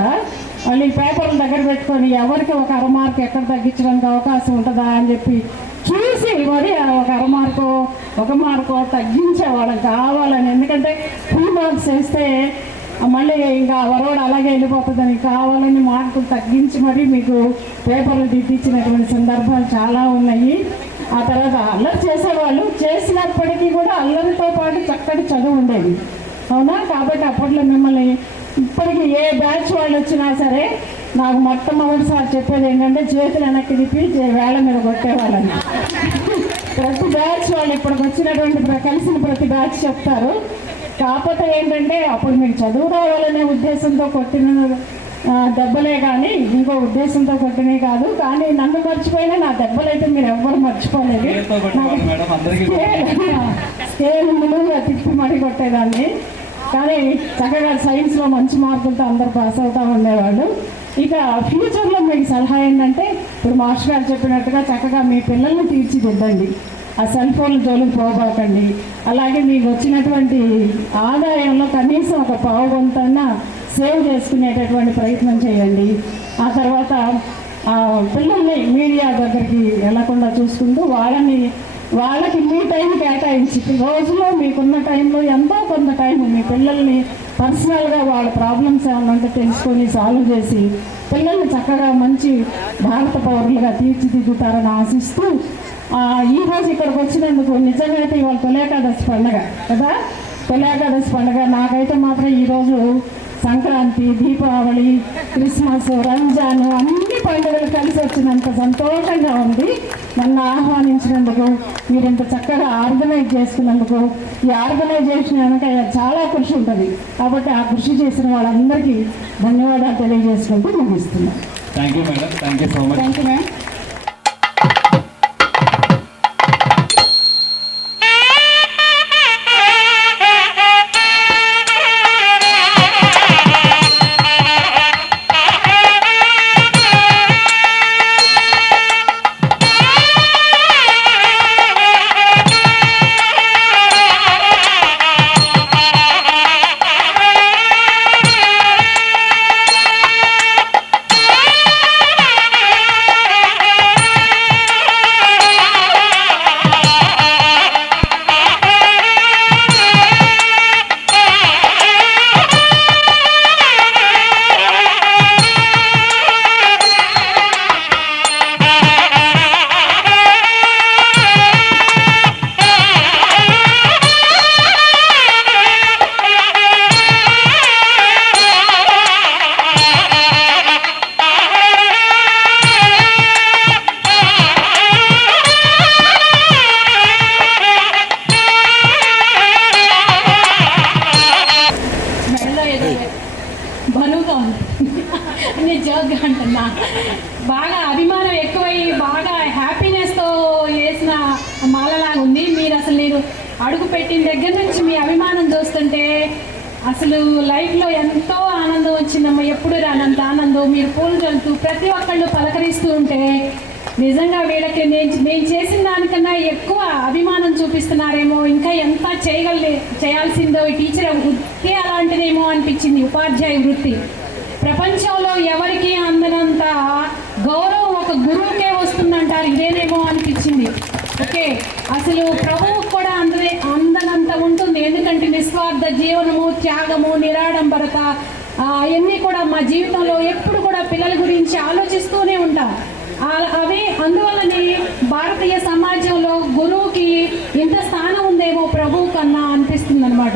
మళ్ళీ పేపర్లు దగ్గర పెట్టుకొని ఎవరికి ఒక అరమార్కు ఎక్కడ తగ్గించడానికి అవకాశం ఉంటుందా అని చెప్పి చూసి మరి ఒక అరమార్కో ఒక మార్కో తగ్గించేవాళ్ళం కావాలని. ఎందుకంటే ఫుల్ మార్క్స్ వేస్తే మళ్ళీ ఇంకా వరవడు అలాగే వెళ్ళిపోతుందని కావాలని మార్కులు తగ్గించి మరి మీకు పేపర్లు దిద్దించినటువంటి సందర్భాలు చాలా ఉన్నాయి. ఆ తర్వాత అల్లరి చేసేవాళ్ళు, చేసినప్పటికీ కూడా అల్లరితో పాటు చక్కటి చదువు ఉండేది, అవునా? కాబట్టి అప్పట్లో మిమ్మల్ని ఇప్పటికీ ఏ బ్యాచ్ వాళ్ళు వచ్చినా సరే నాకు మొట్టమొదటిసారి చెప్పేది ఏంటంటే చేతులు వెనక్కి తిప్పి వేళ మీద కొట్టేవాళ్ళని. ప్రతి బ్యాచ్ వాళ్ళు ఇప్పటికి వచ్చినటువంటి కలిసిన ప్రతి బ్యాచ్ చెప్తారు. కాకపోతే ఏంటంటే అప్పుడు మీకు చదువు రావాలనే ఉద్దేశంతో కొట్టిన దెబ్బలే కానీ ఇంకో ఉద్దేశంతో కొట్టినే కాదు. కానీ నన్ను మర్చిపోయినా నా దెబ్బలైతే మీరు ఎవ్వరు మర్చిపోలేదు. స్కేల్ ముందుగా తిప్పి మరీ కొట్టేదాన్ని. కానీ చక్కగా సైన్స్లో మంచి మార్కులతో అందరూ పాస్ అవుతూ ఉండేవాళ్ళు. ఇక ఫ్యూచర్లో మీకు సలహా ఏంటంటే ఇప్పుడు మాస్టర్ గారు చెప్పినట్టుగా చక్కగా మీ పిల్లల్ని తీర్చిదిద్దండి. ఆ సెల్ ఫోన్ల జోలికి పోబాకండి. అలాగే మీకు వచ్చినటువంటి ఆదాయంలో కనీసం ఒక పావుగొంతన్నా సేవ్ చేసుకునేటటువంటి ప్రయత్నం చేయండి. ఆ తర్వాత పిల్లల్ని మీడియా దగ్గరికి వెళ్లకుండా చూసుకుంటూ వాళ్ళకి మీ టైం కేటాయించి రోజులో మీకున్న టైంలో ఎంతో కొంత టైం మీ పిల్లల్ని పర్సనల్గా వాళ్ళ ప్రాబ్లమ్స్ ఏమన్నా ఉంటే తెలుసుకొని సాల్వ్ చేసి పిల్లల్ని చక్కగా మంచి భారత పౌరులుగా తీర్చిదిద్దుతారని ఆశిస్తూ ఈరోజు ఇక్కడికి వచ్చినందుకు నిజంగా అయితే ఇవాళ తొలేకాదశి పండుగ కదా. తొలేకాదశి పండుగ నాకైతే మాత్రం ఈరోజు సంక్రాంతి, దీపావళి, క్రిస్మస్, రంజాన్ అన్ని పండుగలు కలిసి వచ్చినంత సంతోషంగా ఉంది. నన్ను ఆహ్వానించినందుకు, మీరు ఇంత చక్కగా ఆర్గనైజ్ చేసుకున్నందుకు, ఈ ఆర్గనైజేషన్ వెనక చాలా కృషి ఉంటుంది. కాబట్టి ఆ కృషి చేసిన వాళ్ళందరికీ ధన్యవాదాలు తెలియజేసుకుంటూ ముగిస్తున్నాను. Thank you madam. Thank you so much. Thank you ma'am. పిలవగా అంటున్నా. బాగా అభిమానం ఎక్కువై బాగా హ్యాపీనెస్తో వేసిన మాలలాగా ఉంది. మీరు అసలు నేను అడుగు పెట్టిన దగ్గర నుంచి మీ అభిమానం చూస్తుంటే అసలు లైఫ్లో ఎంతో ఆనందం వచ్చిందమ్మా. ఎప్పుడు రానంత ఆనందం. మీరు పూలు చల్లుతూ ప్రతి ఒక్కళ్ళు పలకరిస్తూ ఉంటే నిజంగా వీళ్ళకి నేను చేసిన దానికన్నా ఎక్కువ అభిమానం చూపిస్తున్నారేమో, ఇంకా ఎంత చేయాల్సిందో ఈ టీచర్ వృత్తి అలాంటిదేమో అనిపించింది. ఉపాధ్యాయ వృత్తి ప్రపంచంలో ఎవరికి అందనంత గౌరవం ఒక గురువుకే వస్తుందంటారు, ఇదేనేమో అనిపించింది. ఓకే, అసలు ప్రభువుకు కూడా అందనంత ఉంటుంది. ఎందుకంటే నిస్వార్థ జీవనము, త్యాగము, నిరాడంబరత అవన్నీ కూడా మా జీవితంలో ఎప్పుడు కూడా పిల్లల గురించి ఆలోచిస్తూనే ఉంటాం. అవే అందువల్లనే భారతీయ సమాజంలో గురువుకి ఇంత స్థానం ఉందేమో ప్రభువు కన్నా అనిపిస్తుంది అనమాట.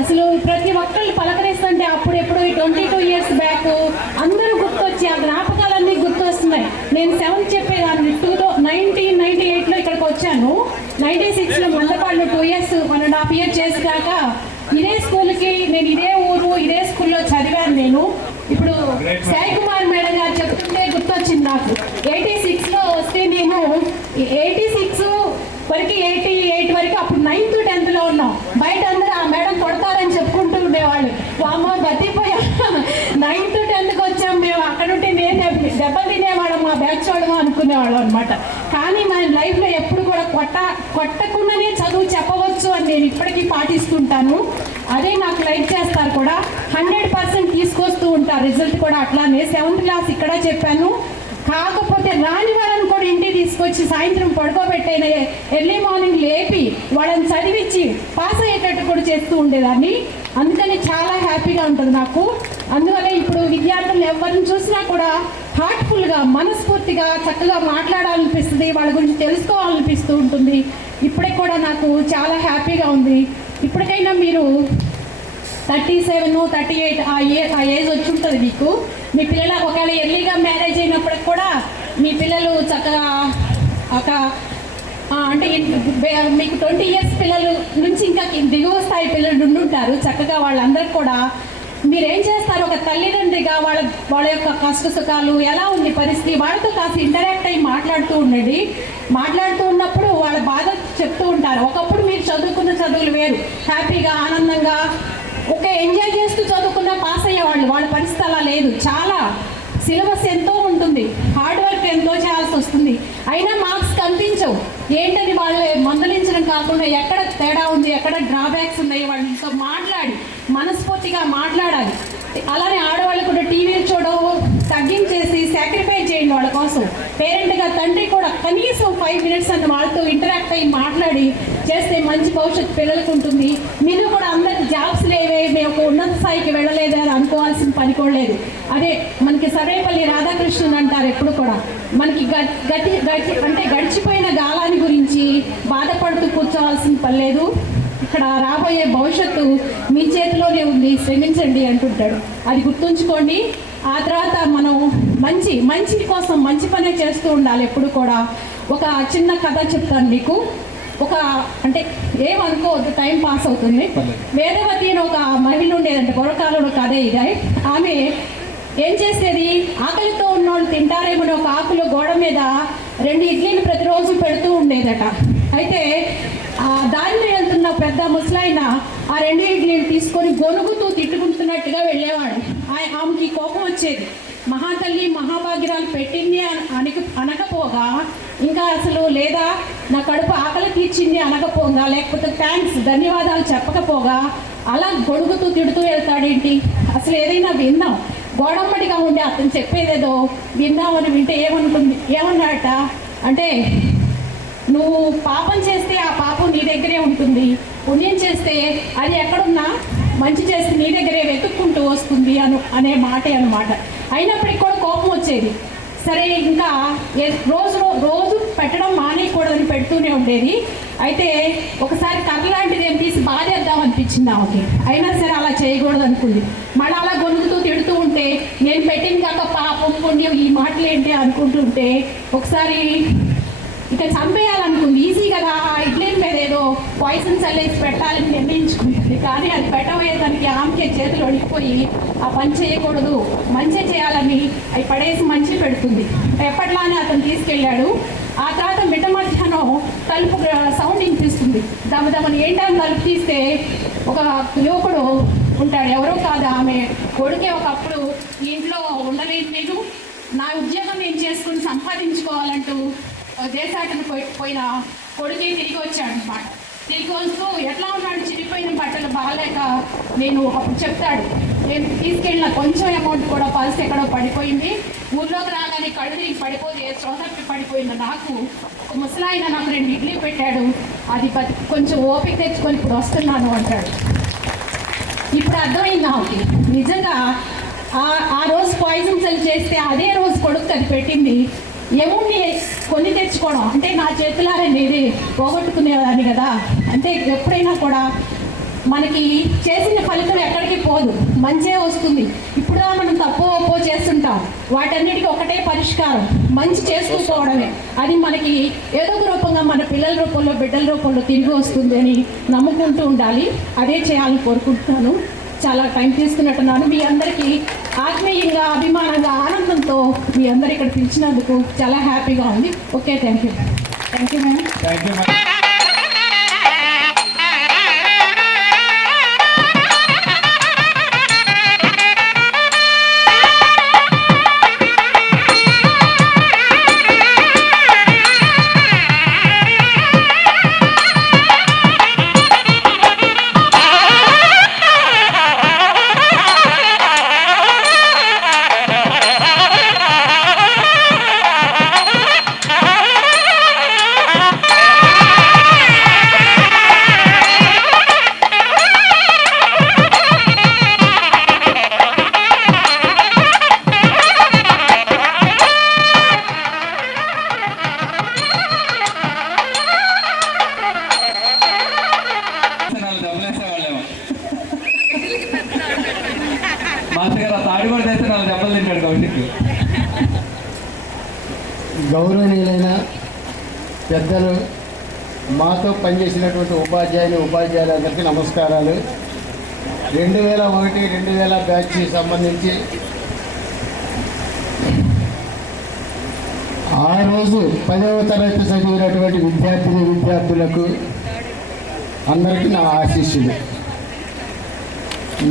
అసలు ప్రతి ఒక్కళ్ళు పలకరిస్తుంటే అప్పుడెప్పుడు 22 years బ్యాక్ అందరూ గుర్తొచ్చి ఆ జ్ఞాపకాలన్నీ గుర్తొస్తున్నాయి. నేను 7th చెప్పేదాన్ని 1998లో ఇక్కడికి వచ్చాను. 96లో మందపాడులో 2 years 1.5 years చేసాక ఇదే స్కూల్కి నేను ఇదే ఊరు ఇదే స్కూల్లో చదివాను. నేను ఇప్పుడు సాయి కుమార్ మేడం గారు చెప్తుంటే గుర్తొచ్చింది నాకు. 86లో వస్తే నేను 86 వరకు 88 వరకు అప్పుడు 9th 10thలో ఉన్నాం. బయట అందరూ ఆ మేడం కొడతారని చెప్పుకుంటూ ఉండేవాళ్ళు. వామ్మో బతిపోయా 9th 10thకి వచ్చాం మేము. అక్కడ ఉంటే నేను దెబ్బలు తినేవాళ్ళం మా బ్యాచ్ వాడమో అనుకునేవాళ్ళం అనమాట. కానీ మన లైఫ్లో ఎప్పుడు కూడా కొట్టకుండానే చదువు చెప్పవచ్చు అని నేను ఇప్పటికీ పాటిస్తుంటాను. అదే నాకు లైక్ చేస్తారు కూడా. 100% తీసుకొస్తూ ఉంటారు రిజల్ట్ కూడా అట్లానే. 7th క్లాస్ ఇక్కడ చెప్పాను. కాకపోతే రాని వాళ్ళని కూడా ఇంటికి తీసుకొచ్చి సాయంత్రం పడుకోబెట్టైన ఎర్లీ మార్నింగ్ లేపి వాళ్ళని చదివించి పాస్ అయ్యేటట్టు కూడా చేస్తూ ఉండేదాన్ని. అందుకని చాలా హ్యాపీగా ఉంటుంది నాకు. అందువల్ల ఇప్పుడు విద్యార్థులు ఎవరిని చూసినా కూడా హార్ట్ఫుల్గా, మనస్ఫూర్తిగా చక్కగా మాట్లాడాలనిపిస్తుంది, వాళ్ళ గురించి తెలుసుకోవాలనిపిస్తూ ఉంటుంది. ఇప్పుడే కూడా నాకు చాలా హ్యాపీగా ఉంది. ఇప్పటికైనా మీరు 37, 38 ఆ ఏజ్ వచ్చి ఉంటుంది మీకు. మీ పిల్లలు ఒకవేళ ఎర్లీగా మ్యారేజ్ అయినప్పటికి కూడా మీ పిల్లలు చక్కగా ఒక అంటే మీకు 20 years పిల్లలు నుంచి ఇంకా దిగువ స్థాయి పిల్లలు ఉండుంటారు. చక్కగా వాళ్ళందరికీ కూడా మీరేం చేస్తారు, ఒక తల్లిదండ్రిగా వాళ్ళ యొక్క కష్ట సుఖాలు ఎలా ఉంది పరిస్థితి, వాళ్ళతో కాస్త ఇంటరాక్ట్ అయ్యి మాట్లాడుతూ ఉండండి. మాట్లాడుతూ ఉన్నప్పుడు వాళ్ళ బాధ చెప్తూ ఉంటారు. ఒకప్పుడు మీరు చదువుకున్న చదువులు వేరు, హ్యాపీగా ఆనందంగా ఒక ఎంజాయ్ చేస్తూ చదువుకున్న పాస్ అయ్యేవాళ్ళు. వాళ్ళ పరిస్థితి అలా లేదు. చాలా సిలబస్ ఎంతో ఉంటుంది, హార్డ్ వర్క్ ఎంతో చేయాల్సి వస్తుంది. అయినా మార్క్స్ కనిపించవు. ఏంటని వాళ్ళు మందలించడం కాకుండా ఎక్కడ తేడా ఉంది, ఎక్కడ డ్రాబ్యాక్స్ ఉన్నాయి వాళ్ళతో మాట్లాడి మనస్ఫూర్తిగా మాట్లాడాలి. అలానే ఆడవాళ్ళు కూడా టీవీలు చూడడం తగ్గించేసి సాక్రిఫై చేయండి వాళ్ళ కోసం. పేరెంట్గా తండ్రి కూడా కనీసం 5 minutes అని వాళ్ళతో ఇంటరాక్ట్ అయ్యి మాట్లాడి చేస్తే మంచి భవిష్యత్తు పిల్లలకు ఉంటుంది. మీరు కూడా అందరికి జాబ్స్ లేవే, మేము ఒక ఉన్నత స్థాయికి వెళ్ళలేదు అని అనుకోవాల్సిన పని కూడా లేదు. అదే మనకి సర్వేపల్లి రాధాకృష్ణన్ అంటారు ఎప్పుడు కూడా, మనకి గడిచిపోయిన గాలాన్ని గురించి బాధపడుతూ కూర్చోవాల్సిన పని లేదు. ఇక్కడ రాబోయే భవిష్యత్తు మీ చేతిలోనే ఉంది, శ్రమించండి అంటుంటాడు. అది గుర్తుంచుకోండి. ఆ తర్వాత మనం మంచి కోసం మంచి పనే చేస్తూ ఉండాలి ఎప్పుడు కూడా. ఒక చిన్న కథ చెప్తాను మీకు. అంటే ఏమనుకోవద్దు, టైం పాస్ అవుతుంది. వేదవతి అని ఒక మహిళ ఉండేదంటే పూర్వకాలంలో కథే ఇది. ఆమె ఏం చేసేది, ఆకలితో ఉన్నోళ్ళు తింటారేమో ఒక ఆకులో గోడ మీద 2 ఇడ్లీలు ప్రతిరోజు పెడుతూ ఉండేదట. అయితే దారిలో వెళ్తున్న పెద్ద ముసలాయన ఆ 2 ఇడ్లీలు తీసుకొని గొనుగుతూ తిట్టుకుంటున్నట్టుగా వెళ్ళేవాడు. ఆమెకి కోపం వచ్చేది. మహాతల్లి మహాభాగ్యరాలు పెట్టింది అనకపోగా, ఇంకా అసలు లేదా నా కడుపు ఆకలి తీర్చింది అనకపోగా, లేకపోతే థ్యాంక్స్ ధన్యవాదాలు చెప్పకపోగా అలా గొడుగుతూ తిడుతూ వెళ్తాడేంటి? అసలు ఏదైనా విందాం, గోడమ్మడిగా ఉండే అతను చెప్పేదేదో విందామని వింటే ఏమన్నాడట అంటే, నువ్వు పాపం చేస్తే ఆ పాపం నీ దగ్గరే ఉంటుంది, పుణ్యం చేస్తే అది ఎక్కడున్నా మంచి చేస్తే నీ దగ్గరే వెతుక్కుంటూ వస్తుంది అనే మాటే అనమాట. అయినప్పటికీ కూడా కోపం వచ్చేది. సరే ఇంకా రోజు పెట్టడం మానేయకూడదని పెడుతూనే ఉండేది. అయితే ఒకసారి కర్ర లాంటిది ఏం తీసి బాధేద్దాం అనిపించింది ఆమెకి. అయినా సరే అలా చేయకూడదు అనుకుంది. మళ్ళీ అలా గొనుగుతూ తిడుతూ ఉంటే, నేను పెట్టింది కాక పాపం పుణ్యం ఈ మాటలు ఏంటి అనుకుంటూ ఉంటే ఒకసారి ఇక చంపేయాలనుకుంది. ఈజీ కదా, ఇడ్లీ మీద ఏదో పాయిజన్ చల్లేసి పెట్టాలని నిర్ణయించుకుంది. కానీ అది పెట్టబోయేదానికి ఆమెకే చేతులు వణికిపోయి ఆ పని చేయకూడదు, మంచి చేయాలని అవి పడేసి మంచి పెడుతుంది. ఎప్పట్లానే అతను తీసుకెళ్ళాడు. ఆ తర్వాత మిట్ట మధ్యాహ్నం తలుపు సౌండ్ వినిపిస్తుంది. దమని ఏంటని తలుపు తీస్తే ఒక యువకుడు ఉంటాడు. ఎవరో కాదు, ఆమె కొడుకే. ఒకప్పుడు ఈ ఇంట్లో ఉండలేదు, నేను నా ఉద్యోగం నేను చేసుకుని సంపాదించుకోవాలంటూ దేశాటన పోయిన కొడుకే తిరిగి వచ్చాడు అనమాట. తిరిగి వస్తూ ఎట్లా ఉన్నాడు, చిరిగిపోయిన బట్టలు బాగాలేక నేను అప్పుడు చెప్తాడు, నేను తీసుకెళ్ళిన కొంచెం అమౌంట్ కూడా పల్స్ ఎక్కడో పడిపోయింది, ఊర్లోకి రాగానే కళ్ళు తిరిగి పడిపోయి శ్రోతప్పి పడిపోయింది. నాకు ఒక ముసలాయన నాకు 2 ఇడ్లీ పెట్టాడు, అది కొంచెం ఓపిక తెచ్చుకొని ఇప్పుడు వస్తున్నాను అంటాడు. ఇప్పుడు అర్థమైంది నాకు, నిజంగా ఆ రోజు పాయిజన్ సెల్ చేస్తే అదే రోజు కొడుకు అది పెట్టింది. ఏముంది కొని తెచ్చుకోవడం అంటే నా చేతులారా నేనే పోగొట్టుకునేదాన్ని కదా. అంటే ఎప్పుడైనా కూడా మనకి చేసిన ఫలితం ఎక్కడికి పోదు, మంచే వస్తుంది. ఇప్పుడు మనం తప్పు ఒప్పో చేస్తుంటాం, వాటన్నిటికీ ఒకటే పరిష్కారం, మంచి చేస్తూ పోవడమే. అది మనకి ఏదో ఒక రూపంగా మన పిల్లల రూపంలో బిడ్డల రూపంలో తిరిగి వస్తుంది అని నమ్ముకుంటూ ఉండాలి. అదే చేయాలని కోరుకుంటున్నాను. చాలా టైం తీసుకున్నట్టున్నాను. మీ అందరికీ ఆత్మీయంగా, అభిమానంగా, ఆనందంతో మీ అందరు ఇక్కడ పిలిచినందుకు చాలా హ్యాపీగా ఉంది. Okay, thank you. Thank you ma'am. Thank you madam. గౌరవనీయులైన పెద్దలు, మాతో పనిచేసినటువంటి ఉపాధ్యాయులందరికీ నమస్కారాలు. 2001-2000 బ్యాచ్కి సంబంధించి ఆ రోజు 10వ తరగతి చదివినటువంటి విద్యార్థులకు అందరికీ నా ఆశీస్సులు.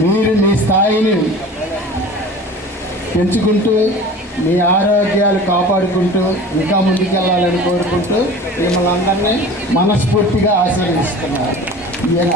మీరు మీ స్థాయిని పెంచుకుంటూ మీ ఆరోగ్యాలు కాపాడుకుంటూ ఇంకా ముందుకెళ్ళాలని కోరుకుంటూ మిమ్మల్ని అందరినీ మనస్ఫూర్తిగా ఆశీర్వదిస్తున్నారు. ఈయన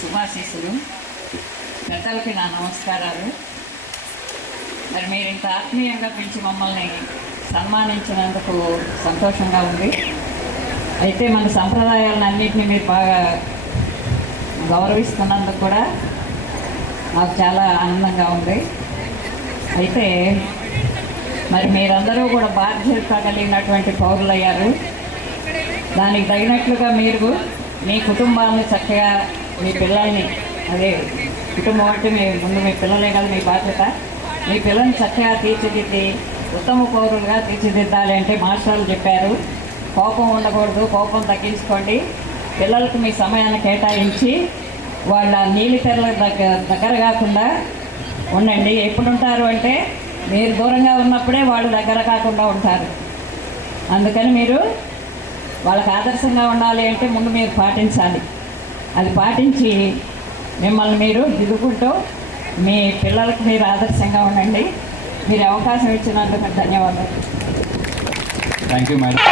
శుభాశీస్సులు. పెద్దలకి నా నమస్కారాలు. మరి మీరు ఇంత ఆత్మీయంగా పిలిచి మమ్మల్ని సన్మానించినందుకు సంతోషంగా ఉంది. అయితే మన సంప్రదాయాలను అన్నింటినీ మీరు బాగా గౌరవిస్తున్నందుకు కూడా నాకు చాలా ఆనందంగా ఉంది. అయితే మరి మీరందరూ కూడా బాధ్యత కలిగినటువంటి పౌరులయ్యారు. దానికి తగినట్లుగా మీరు మీ కుటుంబాన్ని చక్కగా, మీ పిల్లల్ని, అదే కుటుంబం అంటే ముందు మీ పిల్లలే కదా మీ బాధ్యత, మీ పిల్లల్ని చక్కగా తీర్చిదిద్ది ఉత్తమ పౌరులుగా తీర్చిదిద్దాలి. అంటే మాస్టర్లు చెప్పారు, కోపం ఉండకూడదు, కోపం తగ్గించుకోండి, పిల్లలకు మీ సమయాన్ని కేటాయించి వాళ్ళ నీలి తెరల దగ్గర కాకుండా ఉండండి. ఎప్పుడు ఉంటారు అంటే మీరు దూరంగా ఉన్నప్పుడే వాళ్ళు దగ్గర కాకుండా ఉంటారు. అందుకని మీరు వాళ్ళకి ఆదర్శంగా ఉండాలి అంటే ముందు మీరు పాటించాలి. అది పాటించి మిమ్మల్ని మీరు దిద్దుకుంటూ మీ పిల్లలకు మీరు ఆదర్శంగా ఉండండి. మీరు అవకాశం ఇచ్చినందుకు ధన్యవాదాలు. Thank you madam.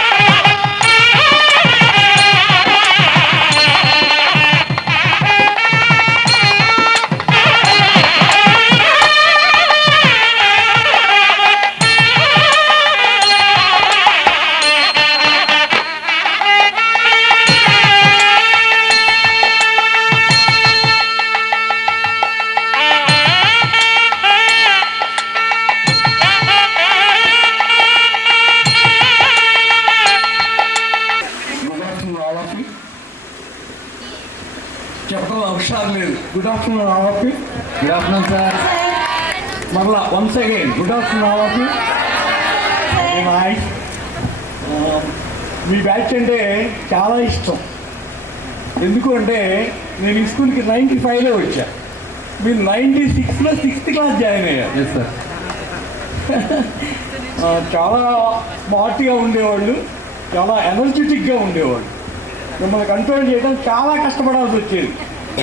చెప్పడం అవసరం లేదు. Good afternoon all of you. Good afternoon sir. మరలా once again good afternoon all of you. Nice. మీ బ్యాచ్ అంటే చాలా ఇష్టం. ఎందుకు అంటే నేను ఈ స్కూల్కి 95లో వచ్చా, మీరు 96లో 6th క్లాస్ జాయిన్ అయ్యారు. Yes sir. చాలా స్మార్ట్గా ఉండేవాళ్ళు, చాలా ఎనర్జెటిక్గా ఉండేవాళ్ళు. మిమ్మల్ని కంట్రోల్ చేయడం చాలా కష్టపడాల్సి వచ్చేది.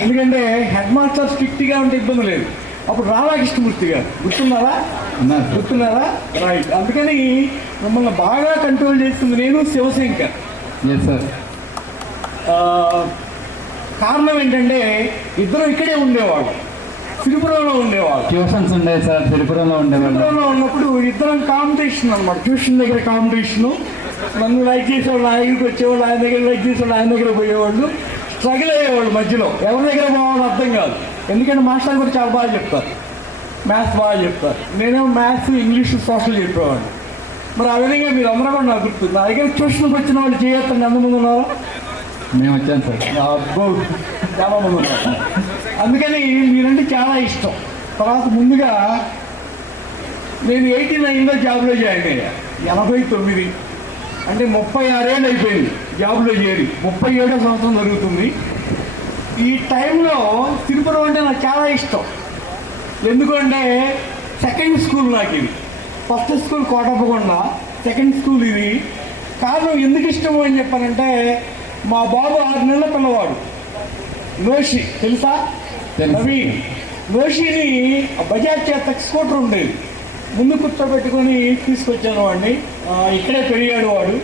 ఎందుకంటే హెడ్ మాస్టర్ స్ట్రిక్ట్గా ఉంటే ఇబ్బంది లేదు. అప్పుడు రాధాకృష్ణమూర్తి గారు గుర్తున్నారా? రైట్. అందుకని మిమ్మల్ని బాగా కంట్రోల్ చేస్తుంది నేను, శివశంకర్. Yes sir. కారణం ఏంటంటే ఇద్దరు ఇక్కడే ఉండేవాళ్ళు, సిరిపురంలో ఉండేవాళ్ళు. ట్యూషన్స్ ఉండేవి సార్, సిరిపురంలో ఉండేవాళ్ళు. సిరిపురంలో ఉన్నప్పుడు ఇద్దరం కాంపిటీషన్ అనమాట, ట్యూషన్ దగ్గర కాంపిటీషను. నన్ను లైక్ చేసేవాళ్ళు ఆయన దగ్గరికి వచ్చేవాళ్ళు, ఆయన దగ్గర లైక్ చేసేవాళ్ళు ఆయన దగ్గర పోయేవాళ్ళు. స్ట్రగుల్ అయ్యేవాళ్ళు మధ్యలో, ఎవరి దగ్గర పోవాలో అర్థం కాదు. ఎందుకంటే మాస్టర్ కూడా చాలా బాగా చెప్తారు, మ్యాథ్స్ బాగా చెప్తారు. నేనేమో మ్యాథ్స్, ఇంగ్లీష్, సోషల్ చెప్పేవాడిని. మరి ఆ విధంగా మీరు అందరూ కూడా నాకు గుర్తుంది. నా దగ్గర ట్యూషన్కి వచ్చిన వాళ్ళు చేయొద్దండి, ఎంతమంది ఉన్నారో? మేము వచ్చాను సార్. అబ్బో, చాలా మంది ఉన్నారు. అందుకని మీరంటే చాలా ఇష్టం. తర్వాత ముందుగా నేను 89లో జాబ్లో జాయిన్ అయ్యా. 89 అంటే 36 ఏళ్ళు అయిపోయింది జాబ్లో చేరి. 37వ సంవత్సరం జరుగుతుంది. ఈ టైంలో తిరుపతి అంటే నాకు చాలా ఇష్టం. ఎందుకంటే సెకండ్ స్కూల్ నాకు ఇది. First school Kotappakonda, second school ఇది. కారణం ఎందుకు ఇష్టము అని చెప్పానంటే మా బాబు 6 నెలల పిల్లవాడు నోషి, తెలుసా? నవీన్. నోషిని బజాజ్ చేత స్కూటర్ ఉండేది, ముందు కూర్చోబెట్టుకొని తీసుకొచ్చాను వాడిని. ఇక్కడే పెరిగాడు వాడు.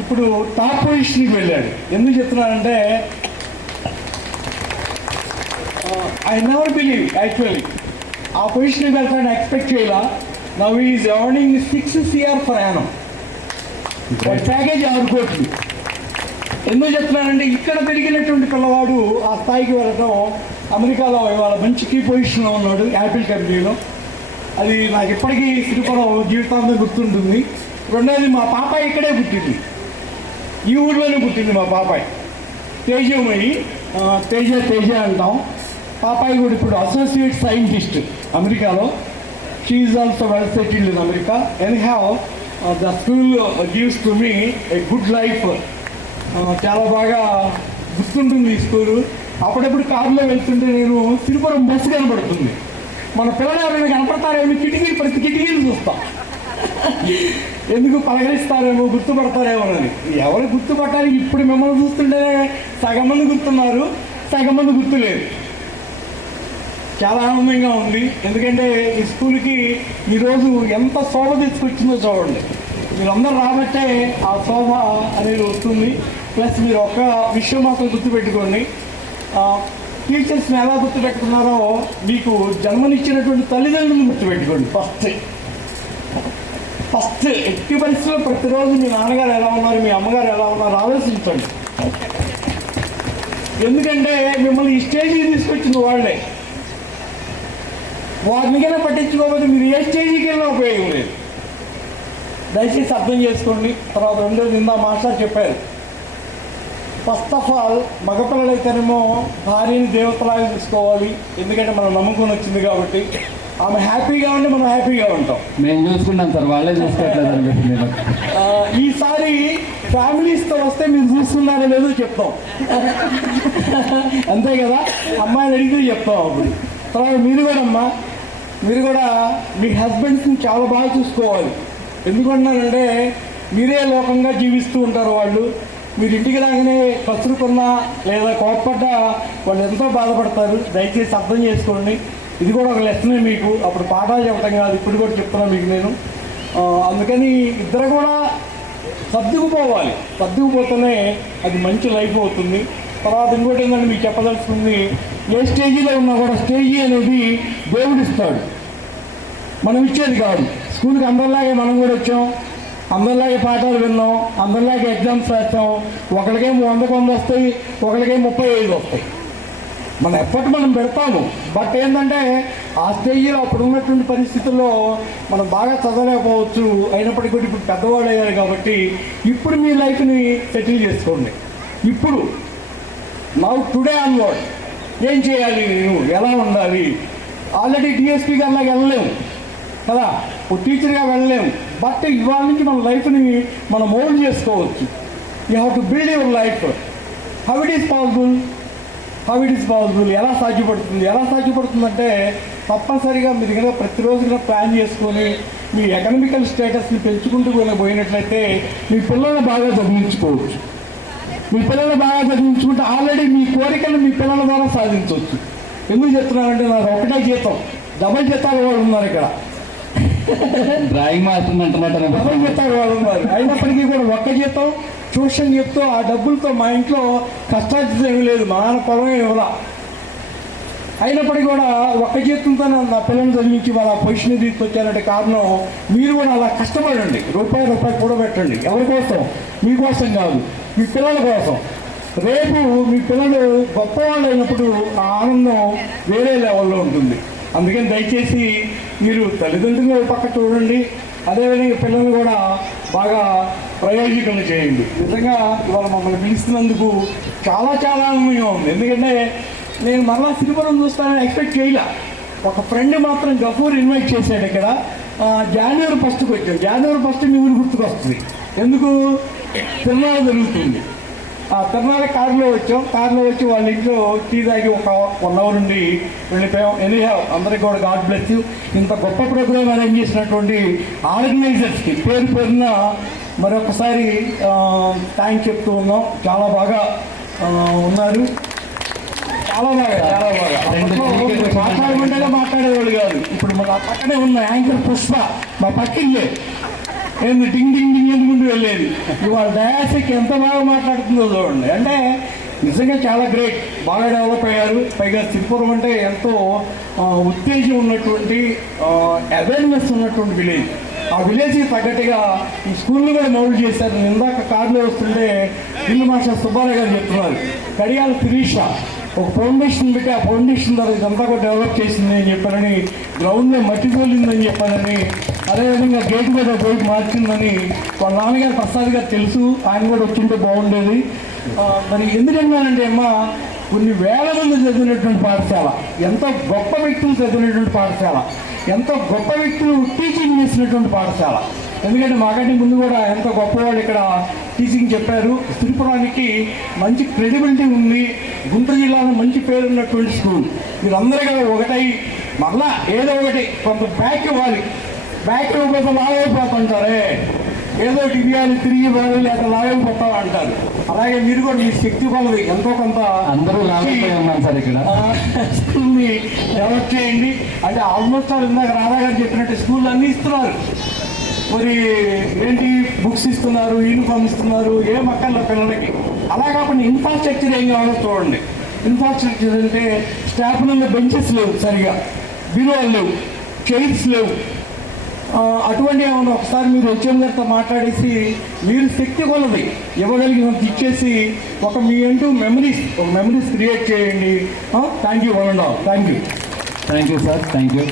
ఇప్పుడు టాప్ పొజిషన్కి వెళ్ళాడు. ఎందుకు చెప్తున్నానంటే ఐ నెవర్ బిలీవ్ యాక్చువల్లీ ఆ పొజిషన్కి వెళ్తాడని ఎక్స్పెక్ట్ చేయాల. Now is earning 6 CR for annum. Package 6 కోట్లు. ఎందుకు చెప్తున్నానంటే ఇక్కడ పెరిగినటువంటి పిల్లవాడు ఆ స్థాయికి వెళ్ళడం, అమెరికాలో ఇవాళ మంచి కీ పొజిషన్లో ఉన్నాడు, యాపిల్ కంపెనీలో. అది నాకు ఇప్పటికీ శ్రీపురం జీవితాంతం గుర్తుంటుంది. రెండోది మా పాపాయి ఇక్కడే పుట్టింది, ఈ ఊళ్ళోనే పుట్టింది మా పాపాయి. తేజమయ్యి, తేజ అంటాం. పాపాయి కూడా ఇప్పుడు అసోసియేట్ సైంటిస్ట్ అమెరికాలో. She is also well settled in America. Any have the school gives to me a good life. చాలా బాగా గుర్తుంటుంది ఈ స్కూలు. అప్పుడప్పుడు కారులో వెళ్తుంటే నేను శ్రీపురం బస్సు కనబడుతుంది. మన పిల్లలు ఎవరైనా కనపడతారేమో ప్రతి కిటికీలు చూస్తాం. ఎందుకు పలకరిస్తారేమో, గుర్తుపడతారేమో అని. ఎవరు గుర్తుపట్టాలి? ఇప్పుడు మిమ్మల్ని చూస్తుంటే సగం మంది గుర్తున్నారు, సగం మంది గుర్తులేదు. చాలా ఆనందంగా ఉంది. ఎందుకంటే ఈ స్కూల్కి ఈరోజు ఎంత శోభ తీసుకొచ్చిందో చూడండి. మీరందరూ రాబట్టే ఆ శోభ అనేది వస్తుంది. ప్లస్ మీరు ఒక్క విషయం మాత్రం గుర్తుపెట్టుకోండి, టీచర్స్ని ఎలా గుర్తుపెట్టుకున్నారో మీకు జన్మనిచ్చినటువంటి తల్లిదండ్రులను గుర్తుపెట్టుకోండి. ఫస్ట్ ఎట్టి పరిస్థితుల్లో ప్రతిరోజు మీ నాన్నగారు ఎలా ఉన్నారు, మీ అమ్మగారు ఎలా ఉన్నారు ఆలోచించండి. ఎందుకంటే మిమ్మల్ని ఈ స్టేజ్కి తీసుకొచ్చింది వాళ్ళే. వారినికైనా పట్టించుకోకపోతే మీరు ఏ స్టేజ్కి వెళ్ళినా ఉపయోగం లేదు. దయచేసి అర్థం చేసుకోండి. తర్వాత రెండోది నిన్న మాస్టర్ చెప్పారు, ఫస్ట్ ఆఫ్ ఆల్ మగపిల్లలైతేనేమో భార్యని దేవతలాగా చూసుకోవాలి. ఎందుకంటే మనం నమ్ముకొని వచ్చింది కాబట్టి. ఆమె హ్యాపీగా ఉంటే మనం హ్యాపీగా ఉంటాం. మేము చూసుకుంటాం సార్, వాళ్ళే చూసుకోవట్లేదు అనిపిస్తుంది. ఈసారి ఫ్యామిలీస్తో వస్తే మీరు చూస్తున్నారో లేదో చెప్తాం. అంతే కదా, అమ్మాయిని అడిగితే చెప్తాం. అప్పుడు తర్వాత మీరు కూడా మీ హస్బెండ్స్ని చాలా బాగా చూసుకోవాలి. ఎందుకంటున్నానంటే మీరే లోకంగా జీవిస్తూ ఉంటారు వాళ్ళు. మీరు ఇంటికి రాగానే కసురుకున్నా లేదా కోప్పడ్డా వాళ్ళు ఎంతో బాధపడతారు. దయచేసి అర్థం చేసుకోండి. ఇది కూడా ఒక లెసనే మీకు. అప్పుడు పాఠాలు చెప్పడం కాదు, ఇప్పుడు కూడా చెప్తున్నాను మీకు నేను. అందుకని ఇద్దరు కూడా సర్దుకుపోవాలి. సర్దుకుపోతేనే అది మంచి లైఫ్ అవుతుంది. తర్వాత ఇంకోటి ఏంటంటే మీకు చెప్పదలుచుకుంది, ఏ స్టేజీలో ఉన్నా కూడా స్టేజీ అనేది దేవుడు ఇస్తాడు, మనం ఇచ్చేది కాదు. స్కూల్కి అందరిలాగే మనం కూడా వచ్చాం, అందరిలాగే పాఠాలు విన్నాం, అందరిలాగే ఎగ్జామ్స్ రాస్తాం. ఒకరికేమో 100 వస్తాయి, ఒకరికేమో 35 వస్తాయి. మన ఎఫర్ట్ మనం పెడతాము. బట్ ఏంటంటే ఆ స్టేజ్లో అప్పుడు ఉన్నటువంటి పరిస్థితుల్లో మనం బాగా చదవలేకపోవచ్చు. అయినప్పటికీ కూడా ఇప్పుడు పెద్దవాళ్ళు అయ్యారు కాబట్టి ఇప్పుడు మీ లైఫ్ని సెటిల్ చేసుకోండి. ఇప్పుడు టుడే ఆన్వర్డ్ ఏం చేయాలి, నేను ఎలా ఉండాలి. ఆల్రెడీ డిఎస్పీ గారిలాగా వెళ్ళలేము కదా, ఓ టీచర్గా వెళ్ళలేము. బట్ ఇవాళ నుంచి మన లైఫ్ని మనం మోల్డ్ చేసుకోవచ్చు. You have to build your life. How it is possible, ఎలా సాధ్యపడుతుందంటే తప్పనిసరిగా మీరు కనుక ప్రతిరోజు ప్లాన్ చేసుకొని మీ ఎకనామికల్ స్టేటస్ని పెంచుకుంటూ పోయినట్లయితే మీ పిల్లల్ని బాగా చదివించుకోవచ్చు. మీ పిల్లల్ని బాగా చదివించుకుంటే ఆల్రెడీ మీ కోరికలు మీ పిల్లల ద్వారా సాధించవచ్చు. ఎందుకు చెప్తున్నానంటే నాకు ఒకటే జీతం, డబల్ జీతాలు వాళ్ళు ఉన్నారు ఇక్కడ. డ్రాయింగ్ మాస్టర్ అంటున్నట్టు డబల్ జీతాలు వాళ్ళు ఉన్నారు. అయినప్పటికీ కూడా ఒక్క జీతం ట్యూషన్ చెప్తూ ఆ డబ్బులతో మా ఇంట్లో కష్టార్జితం ఏమీ లేదు, మా నాన్న పొలం ఇవ్వరా. అయినప్పటికీ కూడా ఒక్క జీతంతో నా పిల్లల్ని చదివించి వాళ్ళ పొజిషన్ తీసుకొచ్చారంటే కారణం మీరు కూడా అలా కష్టపడండి. రూపాయి కూడా పెట్టండి. ఎవరి కోసం? మీకోసం కాదు, మీ పిల్లల కోసం. రేపు మీ పిల్లలు గొప్పవాళ్ళు అయినప్పుడు ఆ ఆనందం వేరే లెవెల్లో ఉంటుంది. అందుకని దయచేసి మీరు తల్లిదండ్రులు ఒక పక్క చూడండి, అదేవిధంగా పిల్లలు కూడా బాగా ప్రయోజకులు చేయండి. నిజంగా ఇవాళ మమ్మల్ని పిలుస్తున్నందుకు చాలా ఆనందంగా ఉంది. ఎందుకంటే నేను మరలా సిరిపురం చూస్తానని ఎక్స్పెక్ట్ చేయలే. ఒక ఫ్రెండ్ మాత్రం గఫూర్ ఇన్వైట్ చేశాడు ఇక్కడ. జనవరి 1కి వచ్చాం. జనవరి 1 మీ ఊరు గుర్తుకొస్తుంది. ఎందుకు? తిరునాళ్ళ జరుగుతుంది. ఆ తిరునాళ్ళ కారులో వచ్చి వాళ్ళ ఇంట్లో టీ తాగి ఒక 1 అవర్ నుండి వెళ్ళిపోయాం. ఎనీహౌ అందరికీ కూడా గాడ్ బ్లెస్ యూ. ఇంత గొప్ప ప్రోగ్రామ్ అరేంజ్ చేసినటువంటి ఆర్గనైజర్స్కి పేరున మరొకసారి థ్యాంక్స్ చెప్తూ ఉన్నాం. చాలా బాగా ఉన్నారు, చాలా బాగా మాట్లాడమంటేనే మాట్లాడేవాళ్ళు కాదు. ఇప్పుడు మన పక్కనే ఉన్న యాంకర్ పుష్ప మా పక్కిల్లే ఏంది డింగ్ ఎందుకుంటూ వెళ్ళేది. ఇవాళ డయాసిక్ ఎంత బాగా మాట్లాడుతుందో చూడండి. అంటే నిజంగా చాలా గ్రేట్, బాగా డెవలప్ అయ్యారు. పైగా సిరిపురం అంటే ఎంతో ఉత్తేజం ఉన్నటువంటి అవేర్నెస్ ఉన్నటువంటి విలేజ్. ఆ విలేజ్కి తగ్గట్టుగా ఈ స్కూల్ని కూడా మౌల్డ్ చేశారు. ఇందాక కారులో వస్తుంటే ఇల్లు మాస్టర్ సుబ్బారావు గారు చెప్తున్నారు, కడియాల శిరీష ఒక ఫౌండేషన్ పెట్టి ఆ ఫౌండేషన్ ద్వారా ఇదంతా కూడా డెవలప్ చేసింది అని చెప్పారని, గ్రౌండ్లో మట్టి తోలిందని చెప్పారని, అదేవిధంగా గేట్ మీద బోర్డు మార్చిందని వాళ్ళ నాన్నగారు ప్రసాద్ గారు తెలుసు. ఆయన కూడా వచ్చింటే బాగుండేది. మరి ఎందుకన్నానంటే అమ్మ, కొన్ని వేల మంది చదివినటువంటి పాఠశాల, ఎంతో గొప్ప వ్యక్తులు చదివినటువంటి పాఠశాల, ఎంతో గొప్ప వ్యక్తులు టీచింగ్ చేసినటువంటి పాఠశాల. ఎందుకంటే మాకంటే ముందు కూడా ఎంతో గొప్పవాళ్ళు ఇక్కడ టీచింగ్ చెప్పారు. సిరిపురానికి మంచి క్రెడిబిలిటీ ఉంది. గుంటూరు జిల్లాలో మంచి పేరు ఉన్నటువంటి స్కూల్. మీరందరూ ఒకటై మరలా ఏదో ఒకటి కొంత బ్యాక్ ఇవ్వాలి. బ్యాక్ ఇవ్వకపోతే లాగైపోతుంటారే, ఏదో ఇవ్వాలి, తిరిగి ఇవ్వాలి, లేక లాగైపోతాం అంటారు. అలాగే మీరు కూడా మీ శక్తి కొలది ఎంతో కొంత అందరూ లాగైపోయి సార్ ఇక్కడ స్కూల్ని డెవలప్ చేయండి. అంటే ఆల్మోస్ట్ ఇందాక రాధా గారు చెప్పినట్టు స్కూల్ అన్నీ ఇస్తున్నారు. మరి ఏంటి బుక్స్ ఇస్తున్నారు, యూనిఫామ్ ఇస్తున్నారు, ఏం అక్కర్ల పిల్లలకి. అలా కాకుండా ఇన్ఫ్రాస్ట్రక్చర్ ఏం కావాలో చూడండి. ఇన్ఫ్రాస్ట్రక్చర్ అంటే స్టాఫ్ నుండి బెంచెస్ లేవు, సరిగా బీరువాలు లేవు, చైర్స్ లేవు. అటువంటి ఏమన్నా ఒకసారి మీరు హెచ్ఎం గారితో మాట్లాడేసి మీరు శక్తి కొలది ఇవ్వగలిగినంత ఇచ్చేసి మీ అంటూ మెమరీస్ క్రియేట్ చేయండి. Thank you one and all. Thank you sir, thank you.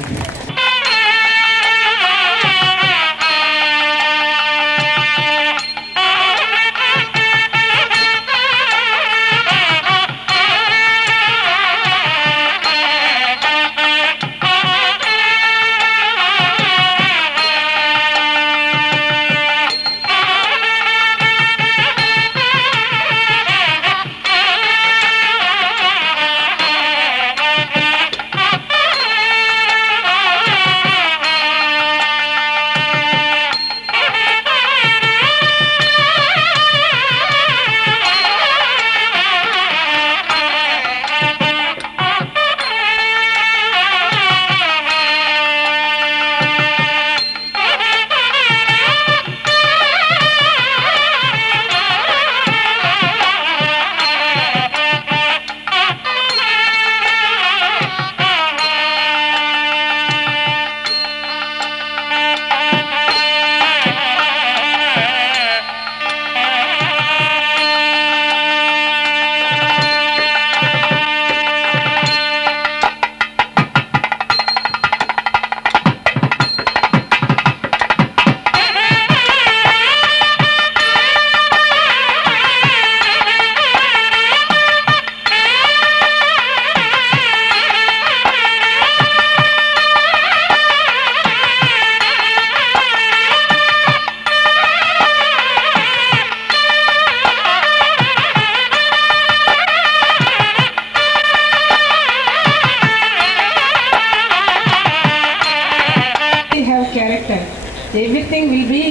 Everything will be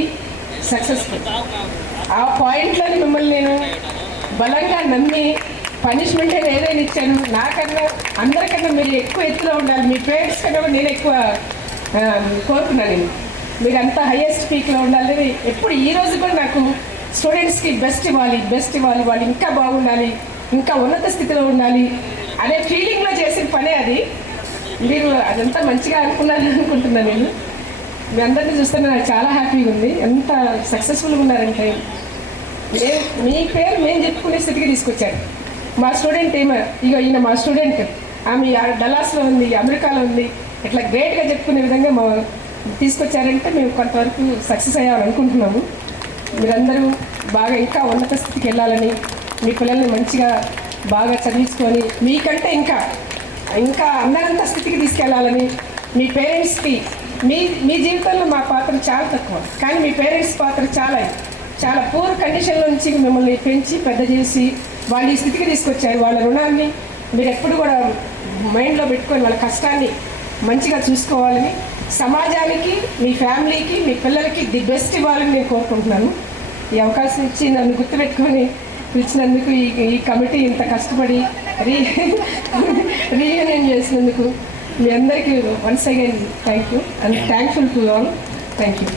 successful. ఆ పాయింట్లను మిమ్మల్ని నేను బలంగా నమ్మి పనిష్మెంట్ అని ఏదైనా ఇచ్చాను. నాకన్నా అందరికన్నా మీరు ఎక్కువ ఎత్తులో ఉండాలి. మీ పేరెంట్స్ కన్నా కూడా నేను ఎక్కువ కోరుకున్నాను. నేను మీరు అంతా హైయెస్ట్ పీక్లో ఉండాలని ఎప్పుడు ఈ రోజు కూడా నాకు స్టూడెంట్స్కి బెస్ట్ ఇవ్వాలి, వాళ్ళు ఇంకా బాగుండాలి, ఇంకా ఉన్నత స్థితిలో ఉండాలి అనే ఫీలింగ్లో చేసిన పనే అది. మీరు అదంతా మంచిగా అనుకుంటున్నాను. నేను మీ అందరినీ చూస్తున్నా నాకు చాలా హ్యాపీగా ఉంది. ఎంత సక్సెస్ఫుల్గా ఉన్నారంటే మీ పేరు మేము చెప్పుకునే స్థితికి తీసుకొచ్చారు. మా స్టూడెంట్ ఇగో ఈయన మా స్టూడెంట్, ఆమె డల్లాస్లో ఉంది, అమెరికాలో ఉంది, ఇట్లా గ్రేట్గా చెప్పుకునే విధంగా మా తీసుకొచ్చారంటే మేము కొంతవరకు సక్సెస్ అయ్యామని అనుకుంటున్నాము. మీరందరూ బాగా ఇంకా ఉన్నత స్థితికి వెళ్ళాలని, మీ పిల్లల్ని మంచిగా బాగా చదివించుకొని మీకంటే ఇంకా అందరంత స్థితికి తీసుకెళ్లాలని, మీ పేరెంట్స్కి మీ జీవితంలో మా పాత్ర చాలా తక్కువ, కానీ మీ పేరెంట్స్ పాత్ర చాలా పూర్ కండిషన్లో నుంచి మిమ్మల్ని పెంచి పెద్ద చేసి వాళ్ళు ఈ స్థితికి తీసుకొచ్చారు. వాళ్ళ రుణాన్ని మీరు ఎప్పుడు కూడా మైండ్లో పెట్టుకొని వాళ్ళ కష్టాన్ని మంచిగా చూసుకోవాలని, సమాజానికి, మీ ఫ్యామిలీకి, మీ పిల్లలకి ది బెస్ట్ ఇవ్వాలని నేను కోరుకుంటున్నాను. ఈ అవకాశం ఇచ్చి నన్ను గుర్తుపెట్టుకొని పిలిచినందుకు, ఈ కమిటీ ఇంత కష్టపడి రీయూనియన్ చేసినందుకు మీ అందరికీ once again thank you and thankful to all. Thank you.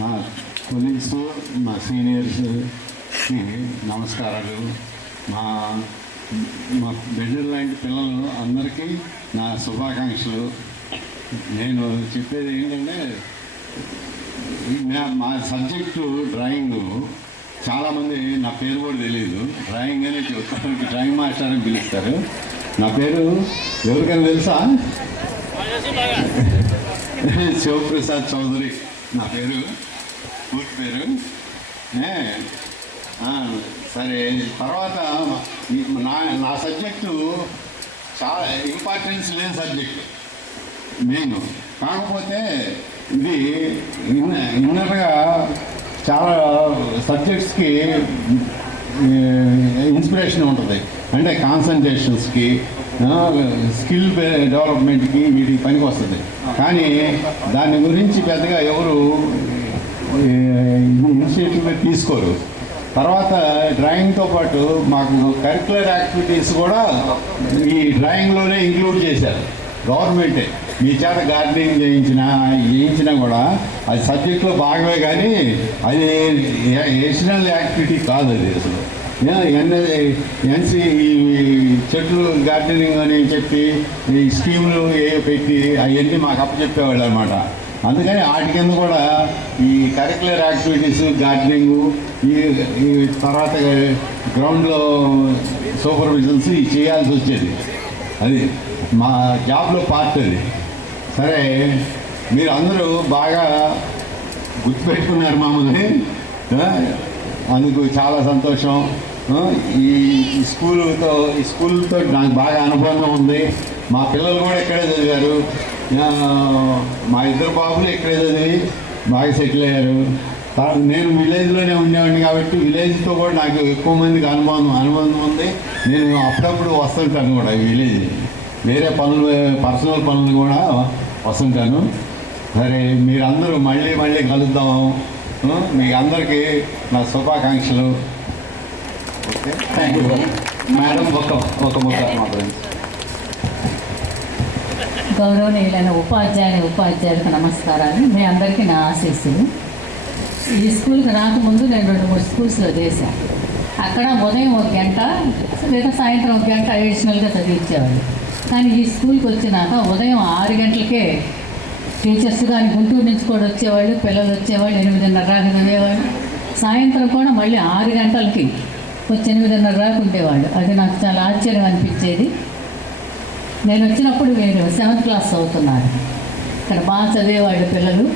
నా కొలీగ్స్, మా సీనియర్స్కి నమస్కారాలు. మా బిడ్డలు లాంటి పిల్లలు అందరికీ నా శుభాకాంక్షలు. నేను చెప్పేది ఏంటంటే, మా సబ్జెక్టు డ్రాయింగ్. చాలామంది నా పేరు కూడా తెలియదు, డ్రాయింగ్ అనే చెప్తారు, డ్రాయింగ్ మాస్టర్ అని పిలుస్తారు. నా పేరు ఎవరికైనా తెలుసా? శివప్రసాద్ చౌదరి నా పేరు, పూర్తి పేరు. సరే, తర్వాత నా సబ్జెక్టు చాలా ఇంపార్టెన్స్ లేని సబ్జెక్టు మెయిన్. కాకపోతే ఇది ఇన్నర్గా చాలా సబ్జెక్ట్స్కి ఇన్స్పిరేషన్ ఉంటుంది. అంటే కాన్సన్ట్రేషన్స్కి, స్కిల్ డెవలప్మెంట్కి వీటికి పనికి వస్తుంది. కానీ దాని గురించి పెద్దగా ఎవరు ఇనిషియేటివ్ తీసుకోరు. తర్వాత డ్రాయింగ్తో పాటు మాకు కరిక్యులర్ యాక్టివిటీస్ కూడా ఈ డ్రాయింగ్లోనే ఇంక్లూడ్ చేశారు గవర్నమెంటే. మీ చేత గార్డెనింగ్ చేయించినా కూడా అది సబ్జెక్ట్లో భాగమే, కానీ అది ఎడిషనల్ యాక్టివిటీ కాదు. అది అసలు ఎన్సి చెట్లు గార్డెనింగ్ అని చెప్పి ఈ స్కీములు పెట్టి అవన్నీ మాకు అప్పచెప్పేవాళ్ళు అనమాట. అందుకని వాటి కింద కూడా ఈ కరిక్యులర్ యాక్టివిటీస్, గార్డెనింగు, ఈ తర్వాత గ్రౌండ్లో సూపర్విజన్స్ చేయాల్సి వచ్చేది. అది మా జాబ్లో పార్ట్. అది సరే, మీరు అందరూ బాగా గుర్తుపెట్టుకున్నారు మమ్మల్ని, అందుకు చాలా సంతోషం. ఈ స్కూల్తో నాకు బాగా అనుబంధం ఉంది. మా పిల్లలు కూడా ఇక్కడే చదివారు. మా ఇద్దరు బాబులు ఇక్కడే చదివి బాగా సెటిల్ అయ్యారు. నేను విలేజ్లోనే ఉండేవాడిని కాబట్టి విలేజ్తో కూడా నాకు ఎక్కువ మందికి అనుబంధం ఉంది. నేను అప్పుడప్పుడు వస్తుంటాను కూడా విలేజ్. వేరే పనులు పర్సనల్ పనులు కూడా వస్తుంటాను. సరే, మీరందరూ మళ్ళీ మళ్ళీ కలుద్దాం. మీ అందరికీ నా శుభాకాంక్షలు. Okay, thank you sir. Madam ఒక ముద్ద మాత్రం. గౌరవనీయులైన ఉపాధ్యాయులకు నమస్కారాలు. మీ అందరికీ నా ఆశీస్సులు. ఈ స్కూల్కి రాకముందు నేను 2-3 స్కూల్స్లో చేశాను. అక్కడ ఉదయం 1 గంట లేదా సాయంత్రం 1 గంట అడిషనల్గా చదివించేవాళ్ళు. కానీ ఈ స్కూల్కి వచ్చినాక ఉదయం 6 గంటలకే టీచర్స్ కానీ గుంటూరు నుంచి కూడా వచ్చేవాళ్ళు, పిల్లలు వచ్చేవాళ్ళు, 8:30 దాకా చదివేవాళ్ళు. సాయంత్రం కూడా మళ్ళీ 6 గంటలకి వచ్చి 8:30 దాకా ఉండేవాళ్ళు. అది నాకు చాలా ఆశ్చర్యం అనిపించేది. నేను వచ్చినప్పుడు మీరు 7th క్లాస్ చదువుతున్నారు. ఇక్కడ బాగా చదివేవాళ్ళు పిల్లలు.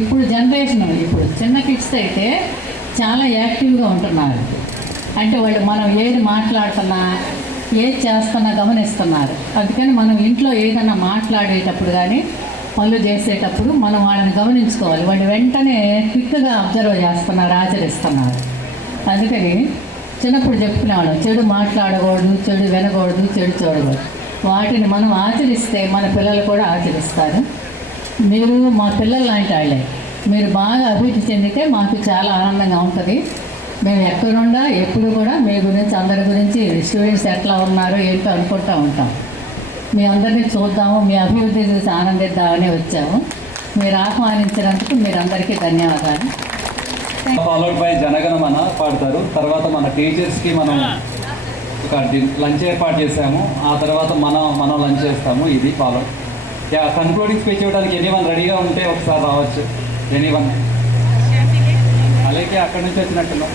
ఇప్పుడు జనరేషన్, ఇప్పుడు చిన్న కిడ్స్ అయితే చాలా యాక్టివ్గా ఉంటున్నారు. అంటే వాళ్ళు మనం ఏది మాట్లాడుతున్నా ఏది చేస్తున్నా గమనిస్తున్నారు. అందుకని మనం ఇంట్లో ఏదైనా మాట్లాడేటప్పుడు కానీ పనులు చేసేటప్పుడు మనం వాళ్ళని గమనించుకోవాలి. వాళ్ళు వెంటనే క్విక్గా అబ్జర్వ్ చేస్తున్నారు, ఆచరిస్తున్నారు. అందుకని చిన్నప్పుడు చెప్పుకునేవాళ్ళం, చెడు మాట్లాడకూడదు, చెడు వినకూడదు, చెడు చూడకూడదు. వాటిని మనం ఆచరిస్తే మన పిల్లలు కూడా ఆచరిస్తారు. మీరు మా పిల్లలు లాంటి వాళ్ళే. మీరు బాగా అభివృద్ధి చెందితే మాకు చాలా ఆనందంగా ఉంటుంది. మేము ఎక్కడుండా ఎప్పుడు కూడా మీ గురించి, అందరి గురించి, స్టూడెంట్స్ ఎట్లా ఉన్నారో ఏంటో అనుకుంటూ ఉంటాం. మీ అందరినీ చూద్దాము, మీ అభివృద్ధి చూసి ఆనందిద్దామని వచ్చాము. మీరు ఆహ్వానించినందుకు మీరందరికీ ధన్యవాదాలు. ఫాలోడ్ బై జనగణమన పాడతారు. తర్వాత మన టీచర్స్కి మనం ఒక లంచ్ ఏర్పాటు చేసాము. ఆ తర్వాత మనం లంచ్ చేస్తాము. ఇది ఫాలో. కన్క్లూడింగ్ స్పీచ్ ఇవ్వడానికి ఎనీవన్ రెడీగా ఉంటే ఒకసారి రావచ్చు. ఎనీవన్. అలాగే అక్కడి నుంచి వచ్చినట్టున్నా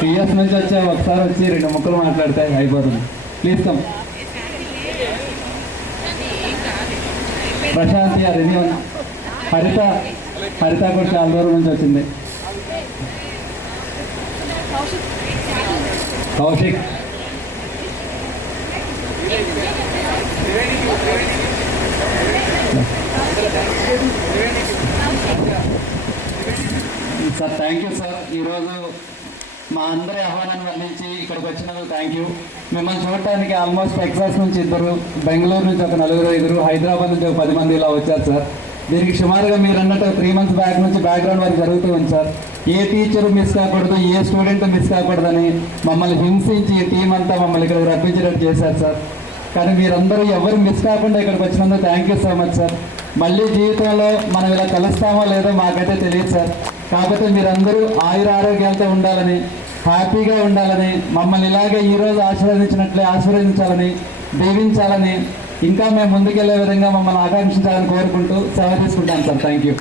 టీఎస్ నుంచి వచ్చా, ఒకసారి వచ్చి 2 ముక్కలు మాట్లాడితే అయిపోతుంది. Please come. ప్రశాంతి అది ఎనీవన్. హరిత కూడా చాలా దూరం నుంచి వచ్చింది. Kaushik. Sir thank you sir. ఈరోజు మా అందరి ఆహ్వానాన్ని మన్నించి ఇక్కడికి వచ్చినందుకు థ్యాంక్ యూ. మిమ్మల్ని చూడటానికి ఆల్మోస్ట్ టెక్సాస్ నుంచి 2, బెంగళూరు నుంచి ఒక 4-5, హైదరాబాద్ నుంచి ఒక 10 మంది ఇలా వచ్చారు సార్. దీనికి సుమారుగా మీరు అన్నట్టు 3 months బ్యాక్ నుంచి బ్యాక్గ్రౌండ్ వర్క్ జరుగుతూ ఉంది సార్. ఏ టీచరు మిస్ కాకూడదు, ఏ స్టూడెంట్ మిస్ కాకూడదని మమ్మల్ని హింసించి టీం అంతా మమ్మల్ని ఇక్కడ రప్పించేటట్టు చేశారు సార్. కానీ మీరందరూ ఎవరు మిస్ కాకుండా ఇక్కడికి వచ్చినందుకు thank you so much sir. మళ్ళీ జీవితంలో మనం ఇలా కలుస్తామో లేదో మాకైతే తెలియదు సార్. కాకపోతే మీరందరూ ఆయురారోగ్యాలతో ఉండాలని, హ్యాపీగా ఉండాలని, మమ్మల్ని ఇలాగే ఈరోజు ఆశీర్వదించాలని, దీవించాలని, ఇంకా మేము ముందుకెళ్లే విధంగా మమ్మల్ని ఆకాంక్షించాలని కోరుకుంటూ సెలవు తీసుకుంటాను sir. Thank you.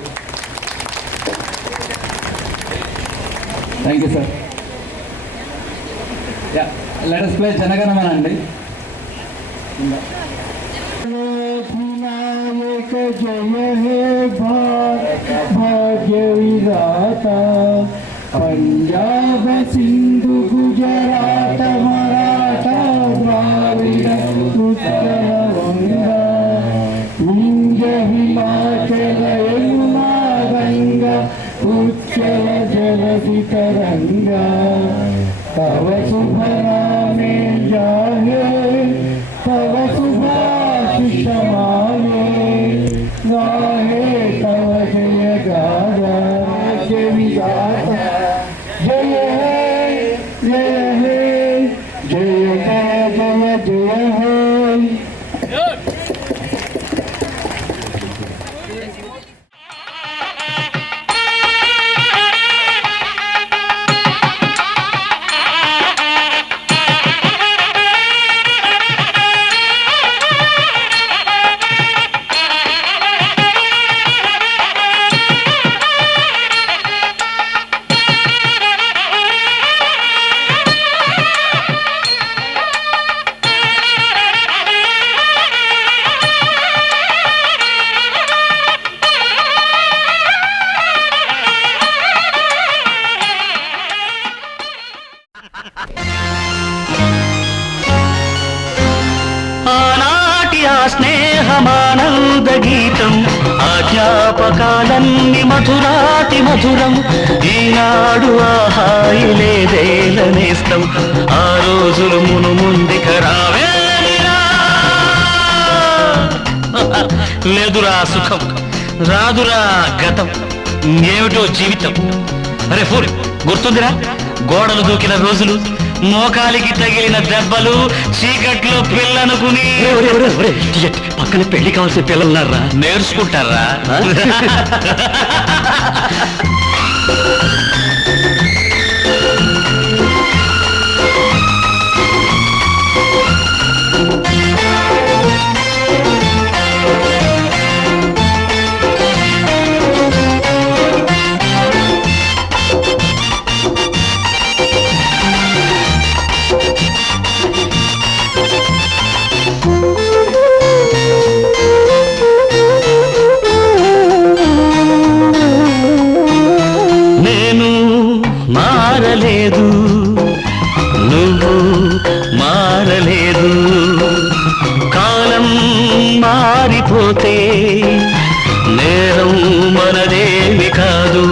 Thank you sir. Let us play Jana Gana Mana అండి. विनायक जय हे भाग्य विधाता पंजाब सिंधु गुजरात मराठा द्राविड उत्कल गंगा विंध्य हिमाचल यमुना गंगा उच्चल जलधि तरंगा तव शुभ नामे जाहे तव शुभाशिष माने गाहे तव जय गाया जय विधाता जय हे जय हे जय जय जय हे. స్నేహమానంద గీతం ఆజ్ఞాపకాలన్నీ మధురాతి మధురం. ఈనాడు ఆహాయి లేదేలనేస్తం ఆ రోజులు మును ముందుకు రావేరా. లేదురా సుఖం, రాదురా గతం, ఏమిటో జీవితం. అరే ఫూల్, గుర్తుందిరా గోడలు దూకిన రోజులు, మోకాలికి తగిలిన దెబ్బలు, చీకట్లో పిల్లనుకుని. పక్కన పెళ్లి కావాల్సిన పిల్లలున్నారా, నేర్చుకుంటారా? నేను మారలేదు, నువ్వు మారలేదు, కాలం మారిపోతే నేరం మనదేమి కాదు.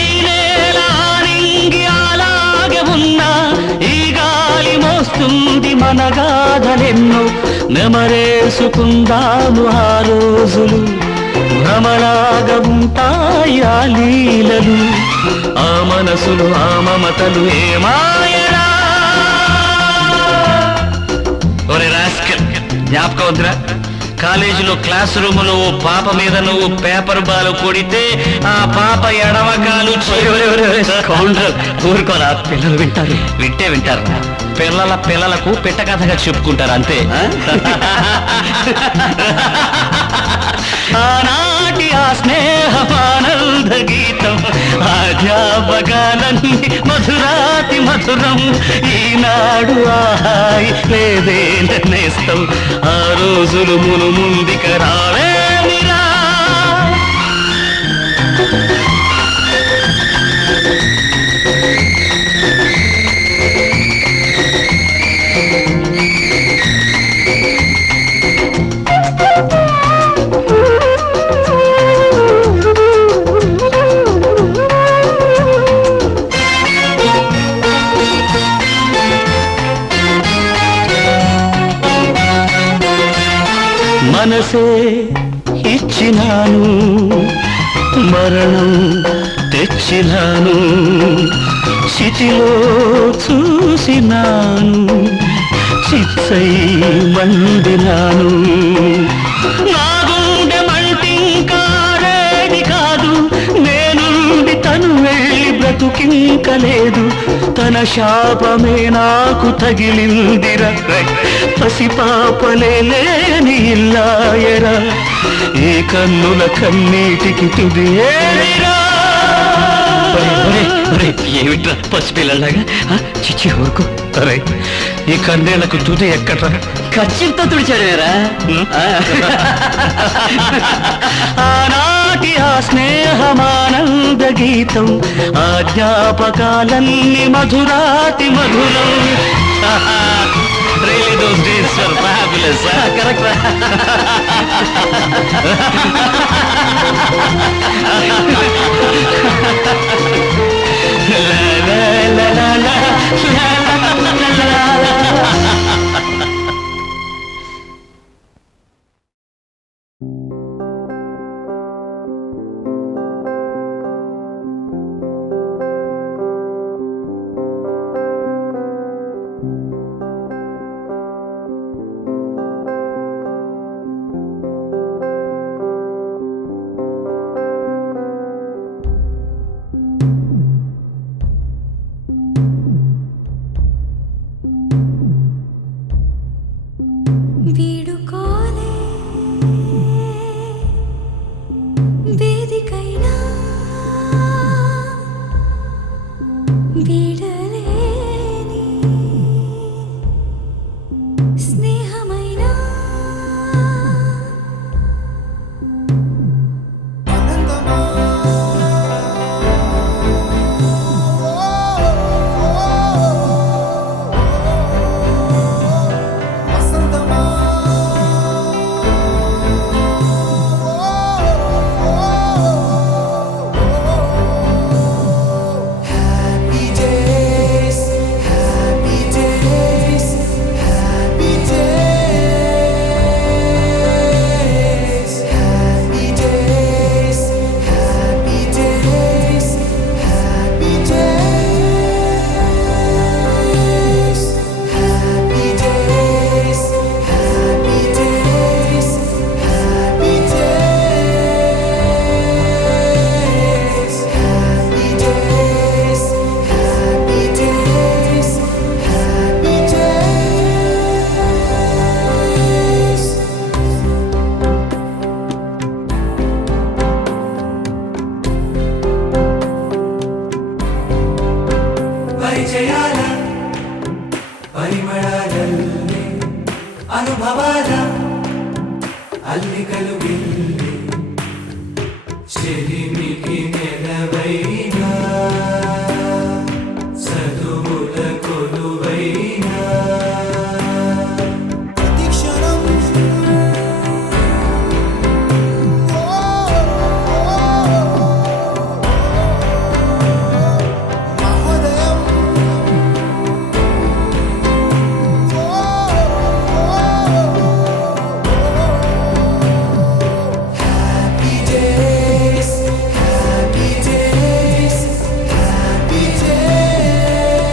ఈ నేల నింగి అలాగే ఉన్నా, ఈ గాలి మోస్తుంది మన గాథలెన్నో. నెమరేసుకుందాము ఆ రోజులు, భ్రమలాగా ఉంటాయి ఆ లీలలు, ఆ మనసులు ఆ మమతలు ఏమాయరా. ఒరే రాస్కల్, జ్ఞాపకం వద్దురా? కాలేజీలో క్లాస్ రూమ్ లో ఓ పాప మీద నువ్వు పేపర్ బాల్ కొడితే ఆ పాప ఎడమకాలు ఊరుకోరా, పిల్లలు వింటారు. వింటే వింటారు, పిల్లలకు పిట్ట కథగా చెప్పుకుంటారు అంతే. ఆనాటి ఆ స్నేహమానంద గీతం, ఆ జ్ఞాపకాలన్నీ మధురాతి మధురం. ఈనాడు ఆహాయి లేదే నేస్తం, ఆ రోజులు మును ముందుక రావేమిరా. మనసే ఇచ్చినాను, మరణం తెచ్చినాను, చితిలో చూసినాను, చిత్సై మండినాను. నా గుండె మంటింకారేది కాదు, నేనుండి తను వెళ్ళి బ్రతుకింకలేదు. తన శాపమే నాకు తగిలిందిరా, పసిపాపలే లేని ఇల్లాయరా. ఏ కన్నుల కన్నీటికి తుది ఏలిరా. ఏమిట్రా పసిపిల్లలాగా చిచ్చి ఊరుకో. అరే ఈ కన్నేళ్లకు తుది ఎక్కడ్రా? ఖచ్చితంగా తుడిచాడేరా. ఆనాటి ఆ స్నేహమానంద గీతం, ఆ జ్ఞాపకాలన్నీ మధురాతి మధురం. Really those days were fabulous, huh? Correct, la la la la la la la la la. ಪರಿಚಯಾಲ ಪರಿಮಳದಲ್ಲಿ ಅನುಭವಾದ ಅಲ್ಲಿಕಲು Gilli చెలిమికి నెలవైనా చదువుల కొలువైనా ప్రతిక్షణం మహోదయం happy days happy days happy days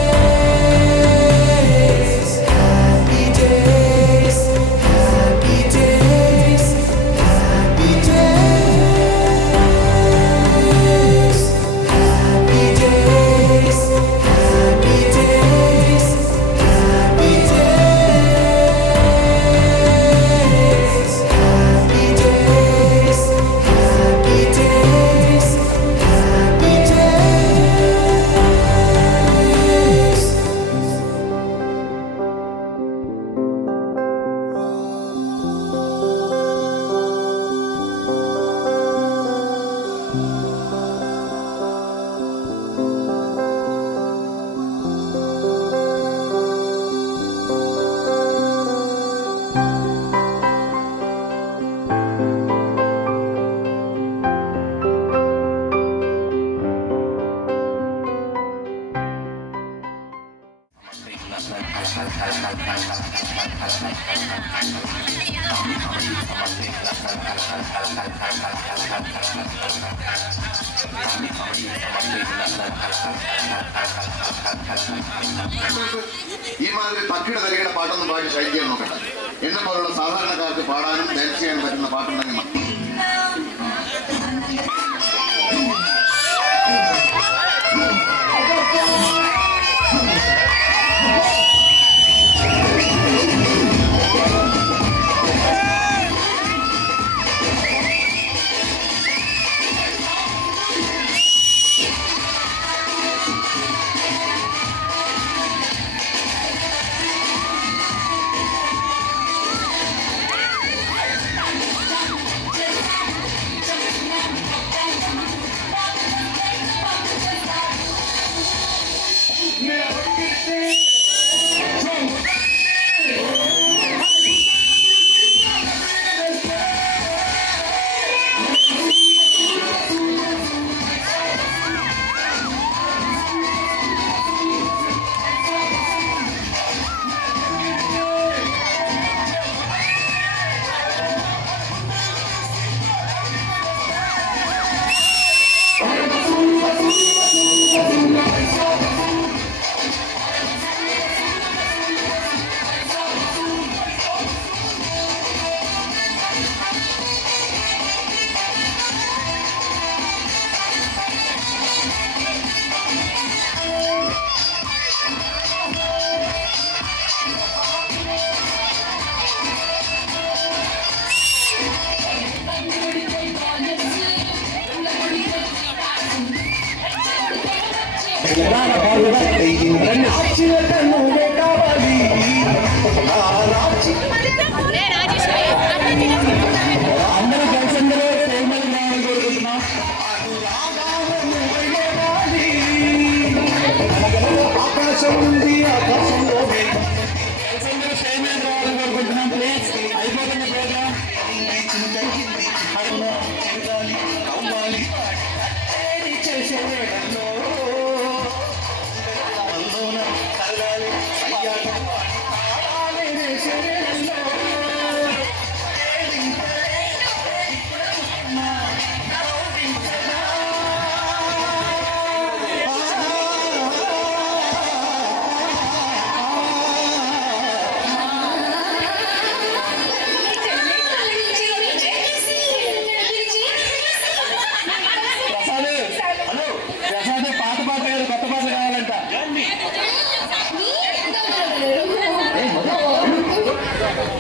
happy days happy days happy days happy days happy days happy days happy days happy days happy days ഈ മാതിരി തക്കിട തരികിട പാട്ടൊന്നും പാടി ശൈലിക്കാൻ നോക്കണ്ട. എന്നെ പോലുള്ള സാധാരണക്കാർക്ക് പാടാനും ഡാൻസ് ചെയ്യാൻ പറ്റുന്ന പാട്ടുണ്ടെങ്കിൽ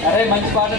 అరే మంచి పాట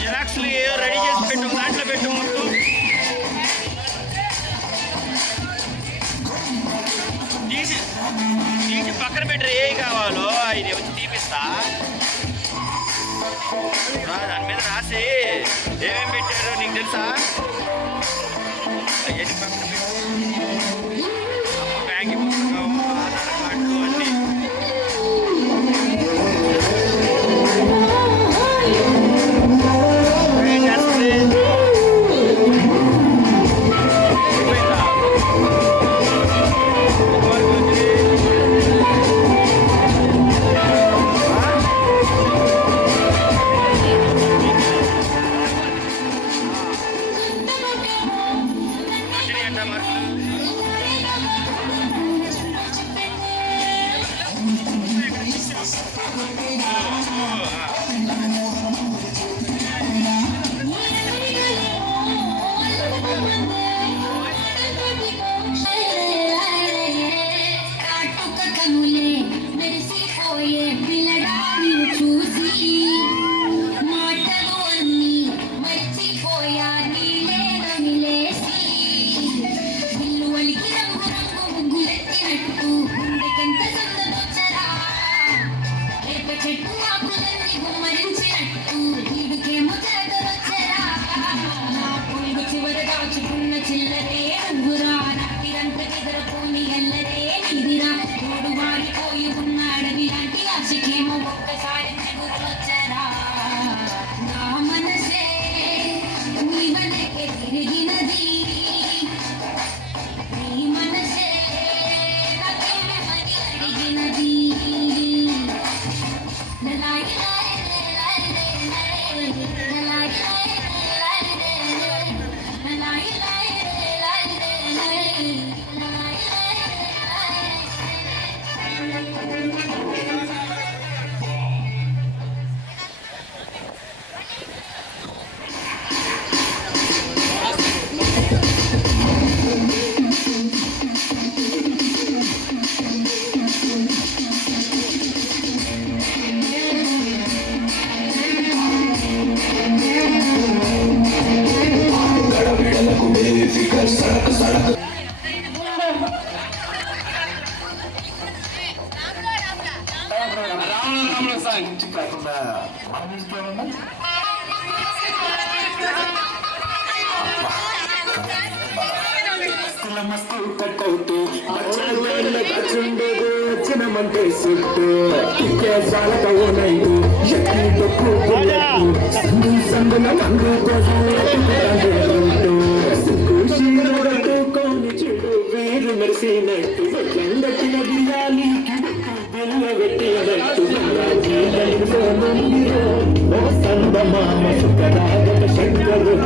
జిరాక్స్లు ఏదో రెడీ చేసి పెట్టు, దాంట్లో పెట్టు మొత్తం. తీసి తీసి పక్కన పెట్టి ఏ కావాలో ఇది వచ్చి తీపిస్తా. దాని మీద రాసి ఏమేమి పెట్టారో నీకు తెలుసా? అవన్నీ పక్కన పెట్టు. బ్యాంక్ పుస్తకం, ఆధార్ కార్డు అన్నీ చెట్టు ఆకులన్నీ గుమ్మరించినట్టు వీడికేమో చేతలొచ్చరా పొంగు చివర దాచుకున్న చిల్లరే నువ్వురా రాత్రిరంత నిద్రపోని ఎల్లరే నీదిరా తోడు వారిపోయి ఉన్న అడవి లాంటి ఆశకేమో ఒక్కసారి చిగురులొచ్చరా నా మనసే నీ వెనకే తిరిగినది నీ మనసే నాకేమని అడిగినది లలాయి లాయి లలాయి లలాయి లలాయి లలాయి లలాయి లలాయి మస్తు కట్టవుతూ వచ్చినమంటే సుట్టు కేసాలకవునైదు ఎక్కి తొక్కు సందు సందున మందు కోసు కోని చెడు వీరు మెరిసినట్టు ఎండకిన బియ్యాలి బిల్ల పెట్టినట్టు సందమామ సుఖరాగత శంకరు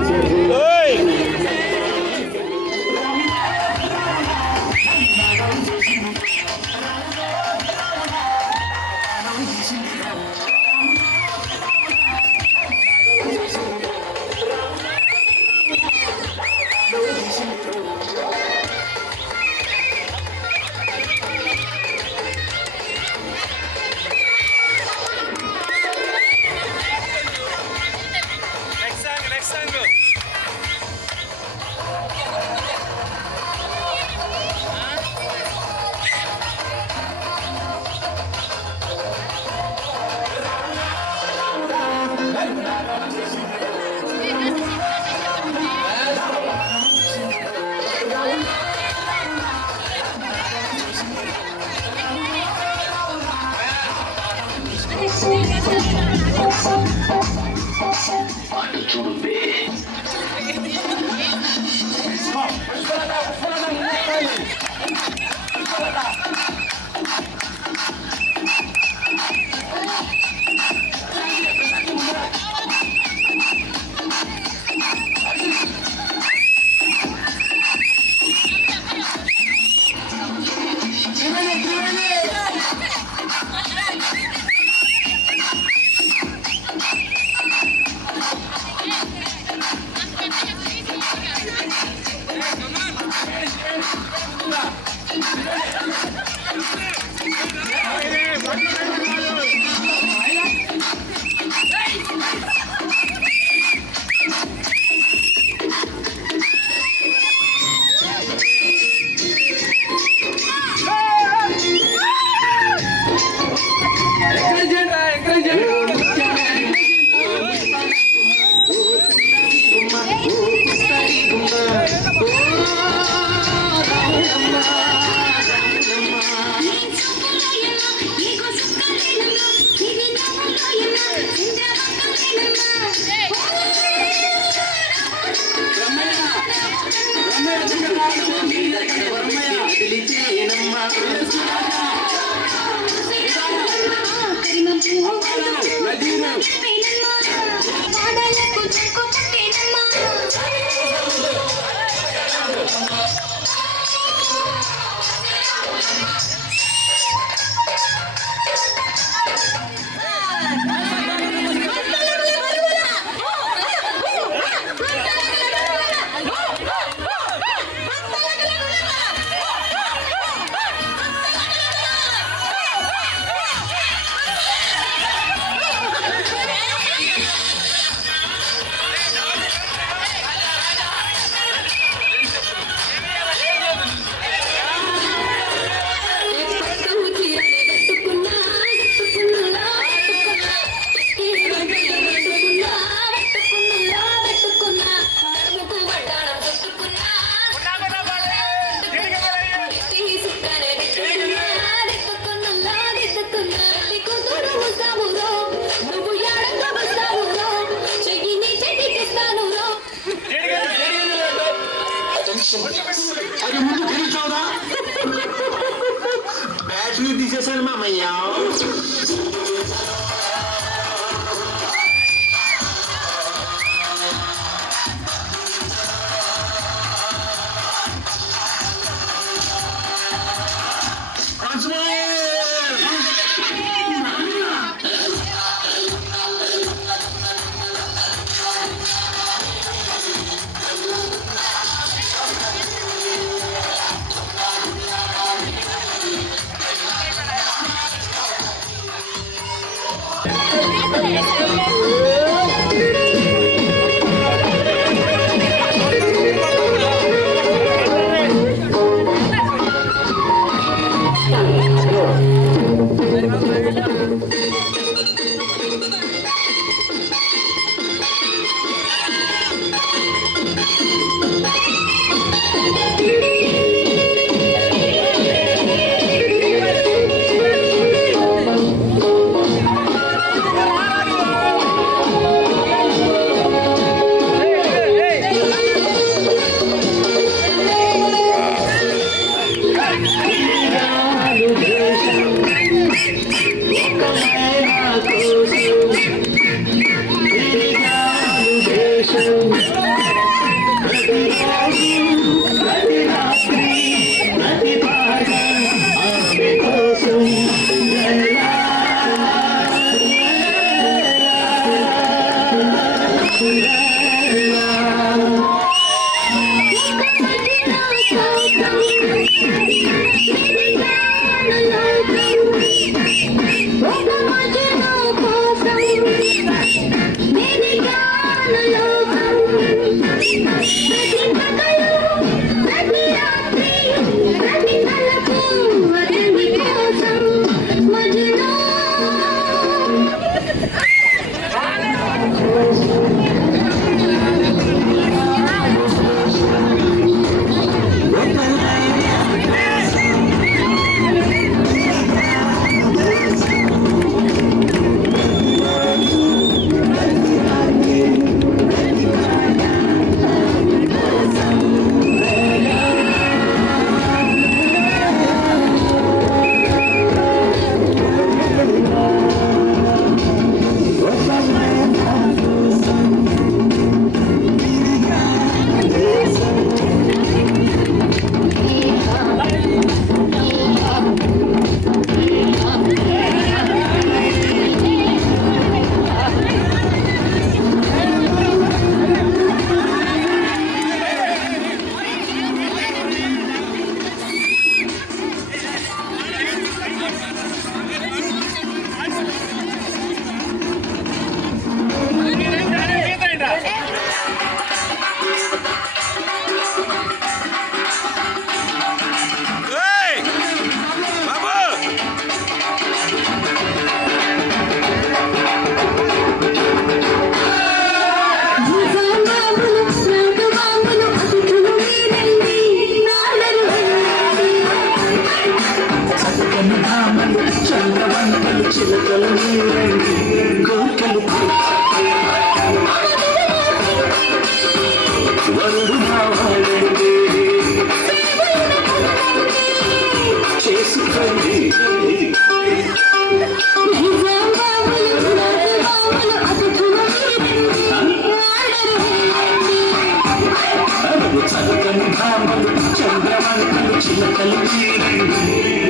రామయ్య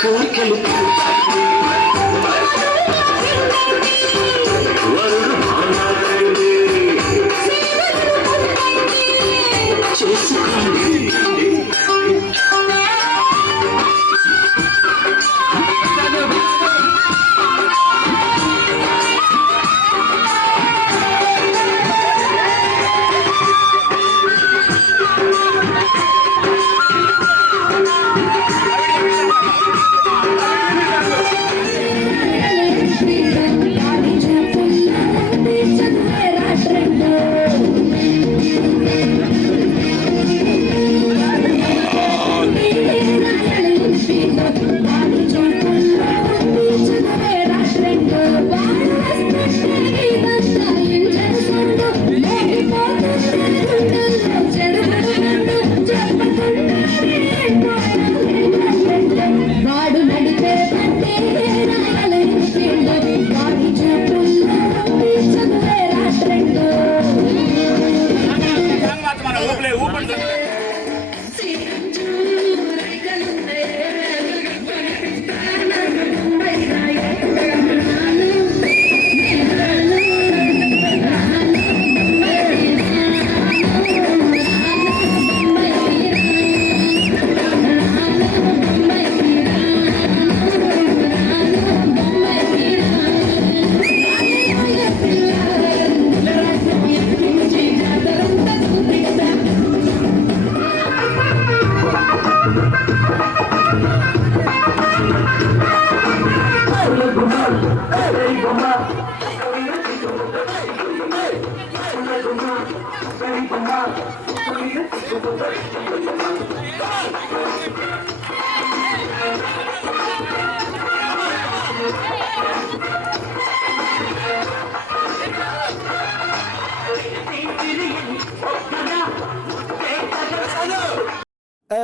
కోరికలు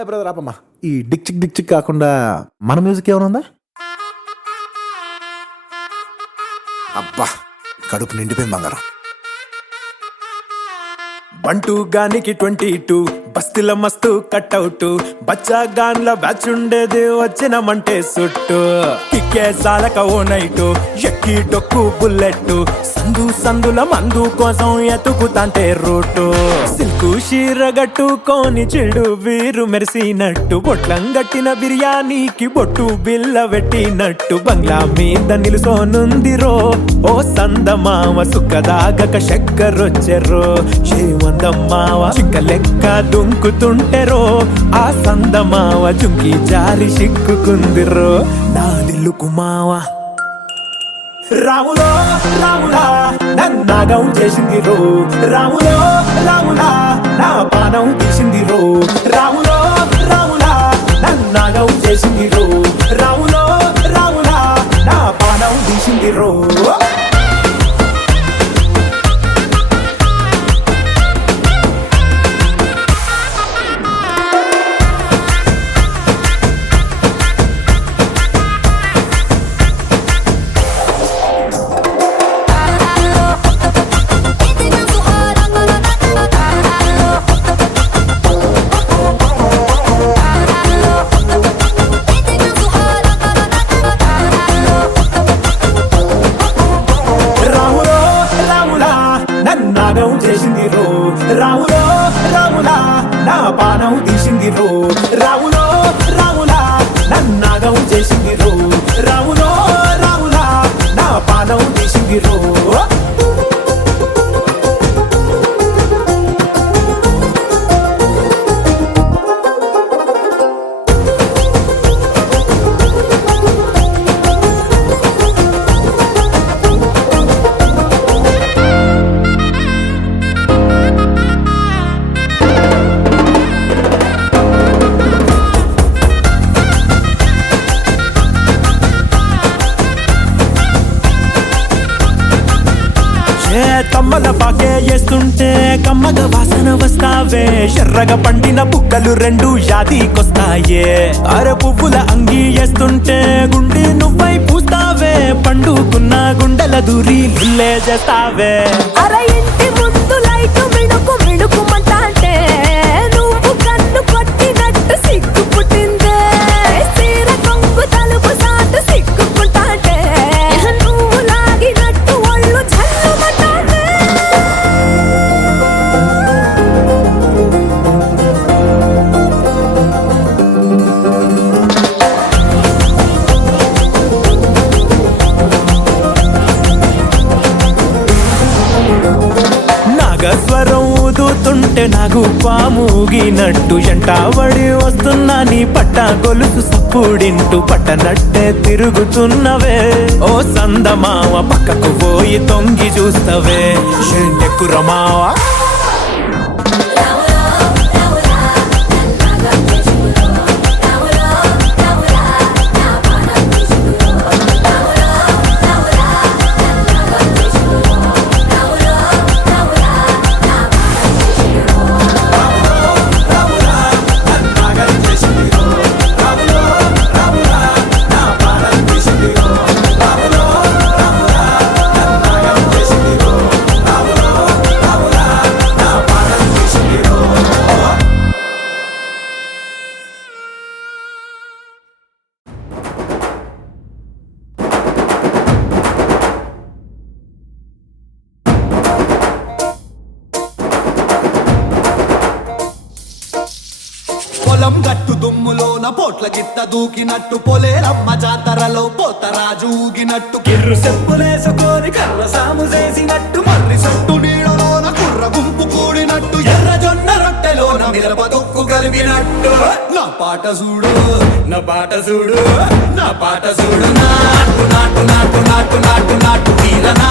బ్రదర్ ఆపమ్మా, ఈ డిక్ చిక్ కాకుండా మన మ్యూజిక్ ఏమైనా ఉందా? అబ్బా కడుపు నిండిపోయింది బంగారం. బంటూ గానికి 22 బస్తిల మస్తు కట్అవుట్, బచ్చా గాన్ల బ్యాచ్ ఉండేది వచ్చినమంటే సుట్టు. కిక్కే సాలక ఓ నైటు ఎక్కి డొక్కు బుల్లెట్, సందుల మందు కోసం ఎతుకుతాంటే రూటు. సిల్కు షీరగట్టుకోని చెడు వీరు మెరిసినట్టు, బొట్లం గట్టిన బిర్యానీకి బొట్టు బిల్ల పెట్టినట్టు, బంగ్లా మీద నిలుసోనుందిరో ఓ సందమామ. సుక్కదాగక చక్కరొచ్చెర్రో శ్రీమందమ్మావ, చింక లెక్క దుంకుతుంటెరో ఆ సందమావ. చుంకి జారి సిక్కుకుందిరో నా దిల్లుకు మావ. రాములో రాములా నన్నాగం చేసింది రో, రాములో రాములా నా పానం తీసింది రో. రాములో రాములా నన్నాగం చేసింది రో, రాములో రాములా నా పానం తీసింది రో. చేసింది రో, రాములో రాములా నా పానం తీసింది రో. రాములో రాములా నన్నాగం చేసింది రో, రాములో రాములా నా పానం తీసింది రో. కమ్మల పాకే వేస్తుంటే కమ్మగ వాసన వస్తావే, ఎర్రగా పండిన బుక్కలు రెండు యాదికొస్తాయే. అర పువ్వుల అంగి వేస్తుంటే గుండి నువ్వై పూస్తావే, పండుకున్న గుండెల దూరి లుల్లే చేస్తావే. అర ఇంటి ముందు లైట్ మిడుకు మిడుకుమంటే నువ్వు కన్ను కొట్టినట్టు సిగ్గు పుట్టిందే. సీర కొంగు తలుపు సాటు సిగ్గుకుంటాంటే నువ్వు లాగినట్టు ఒళ్ళు జల్లుమంటాంటే. నాగస్వరం ఊదుతుంటే నాకు పాముగినట్టు, ఎంటావడి వస్తున్నా నీ పట్ట గొలుసు సప్పుడింటూ, పట్టనట్టే తిరుగుతున్నవే ఓ సందమావ. పక్కకు పోయి తొంగి చూస్తవే షెండెక్కురమావా. పొలం గట్టు దుమ్ములోన పోట్ల గిత్త దూకినట్టు, పొలేరమ్మ జాతరలో పోతరాజు ఊగినట్టు, కిర్రు చెప్పులేసుకొని కర్ర సాము చేసినట్టు, మర్రి సొట్టు నీడలోన కుర్ర గుంపు కూడినట్టు, ఎర్ర జొన్న రొట్టెలోన మిరప దొక్కు కలిపినట్టు నా పాట చూడు నా పాట చూడు నా పాట చూడు నాటు నాటు నాటు నాటు నాటు నాటు తీరనా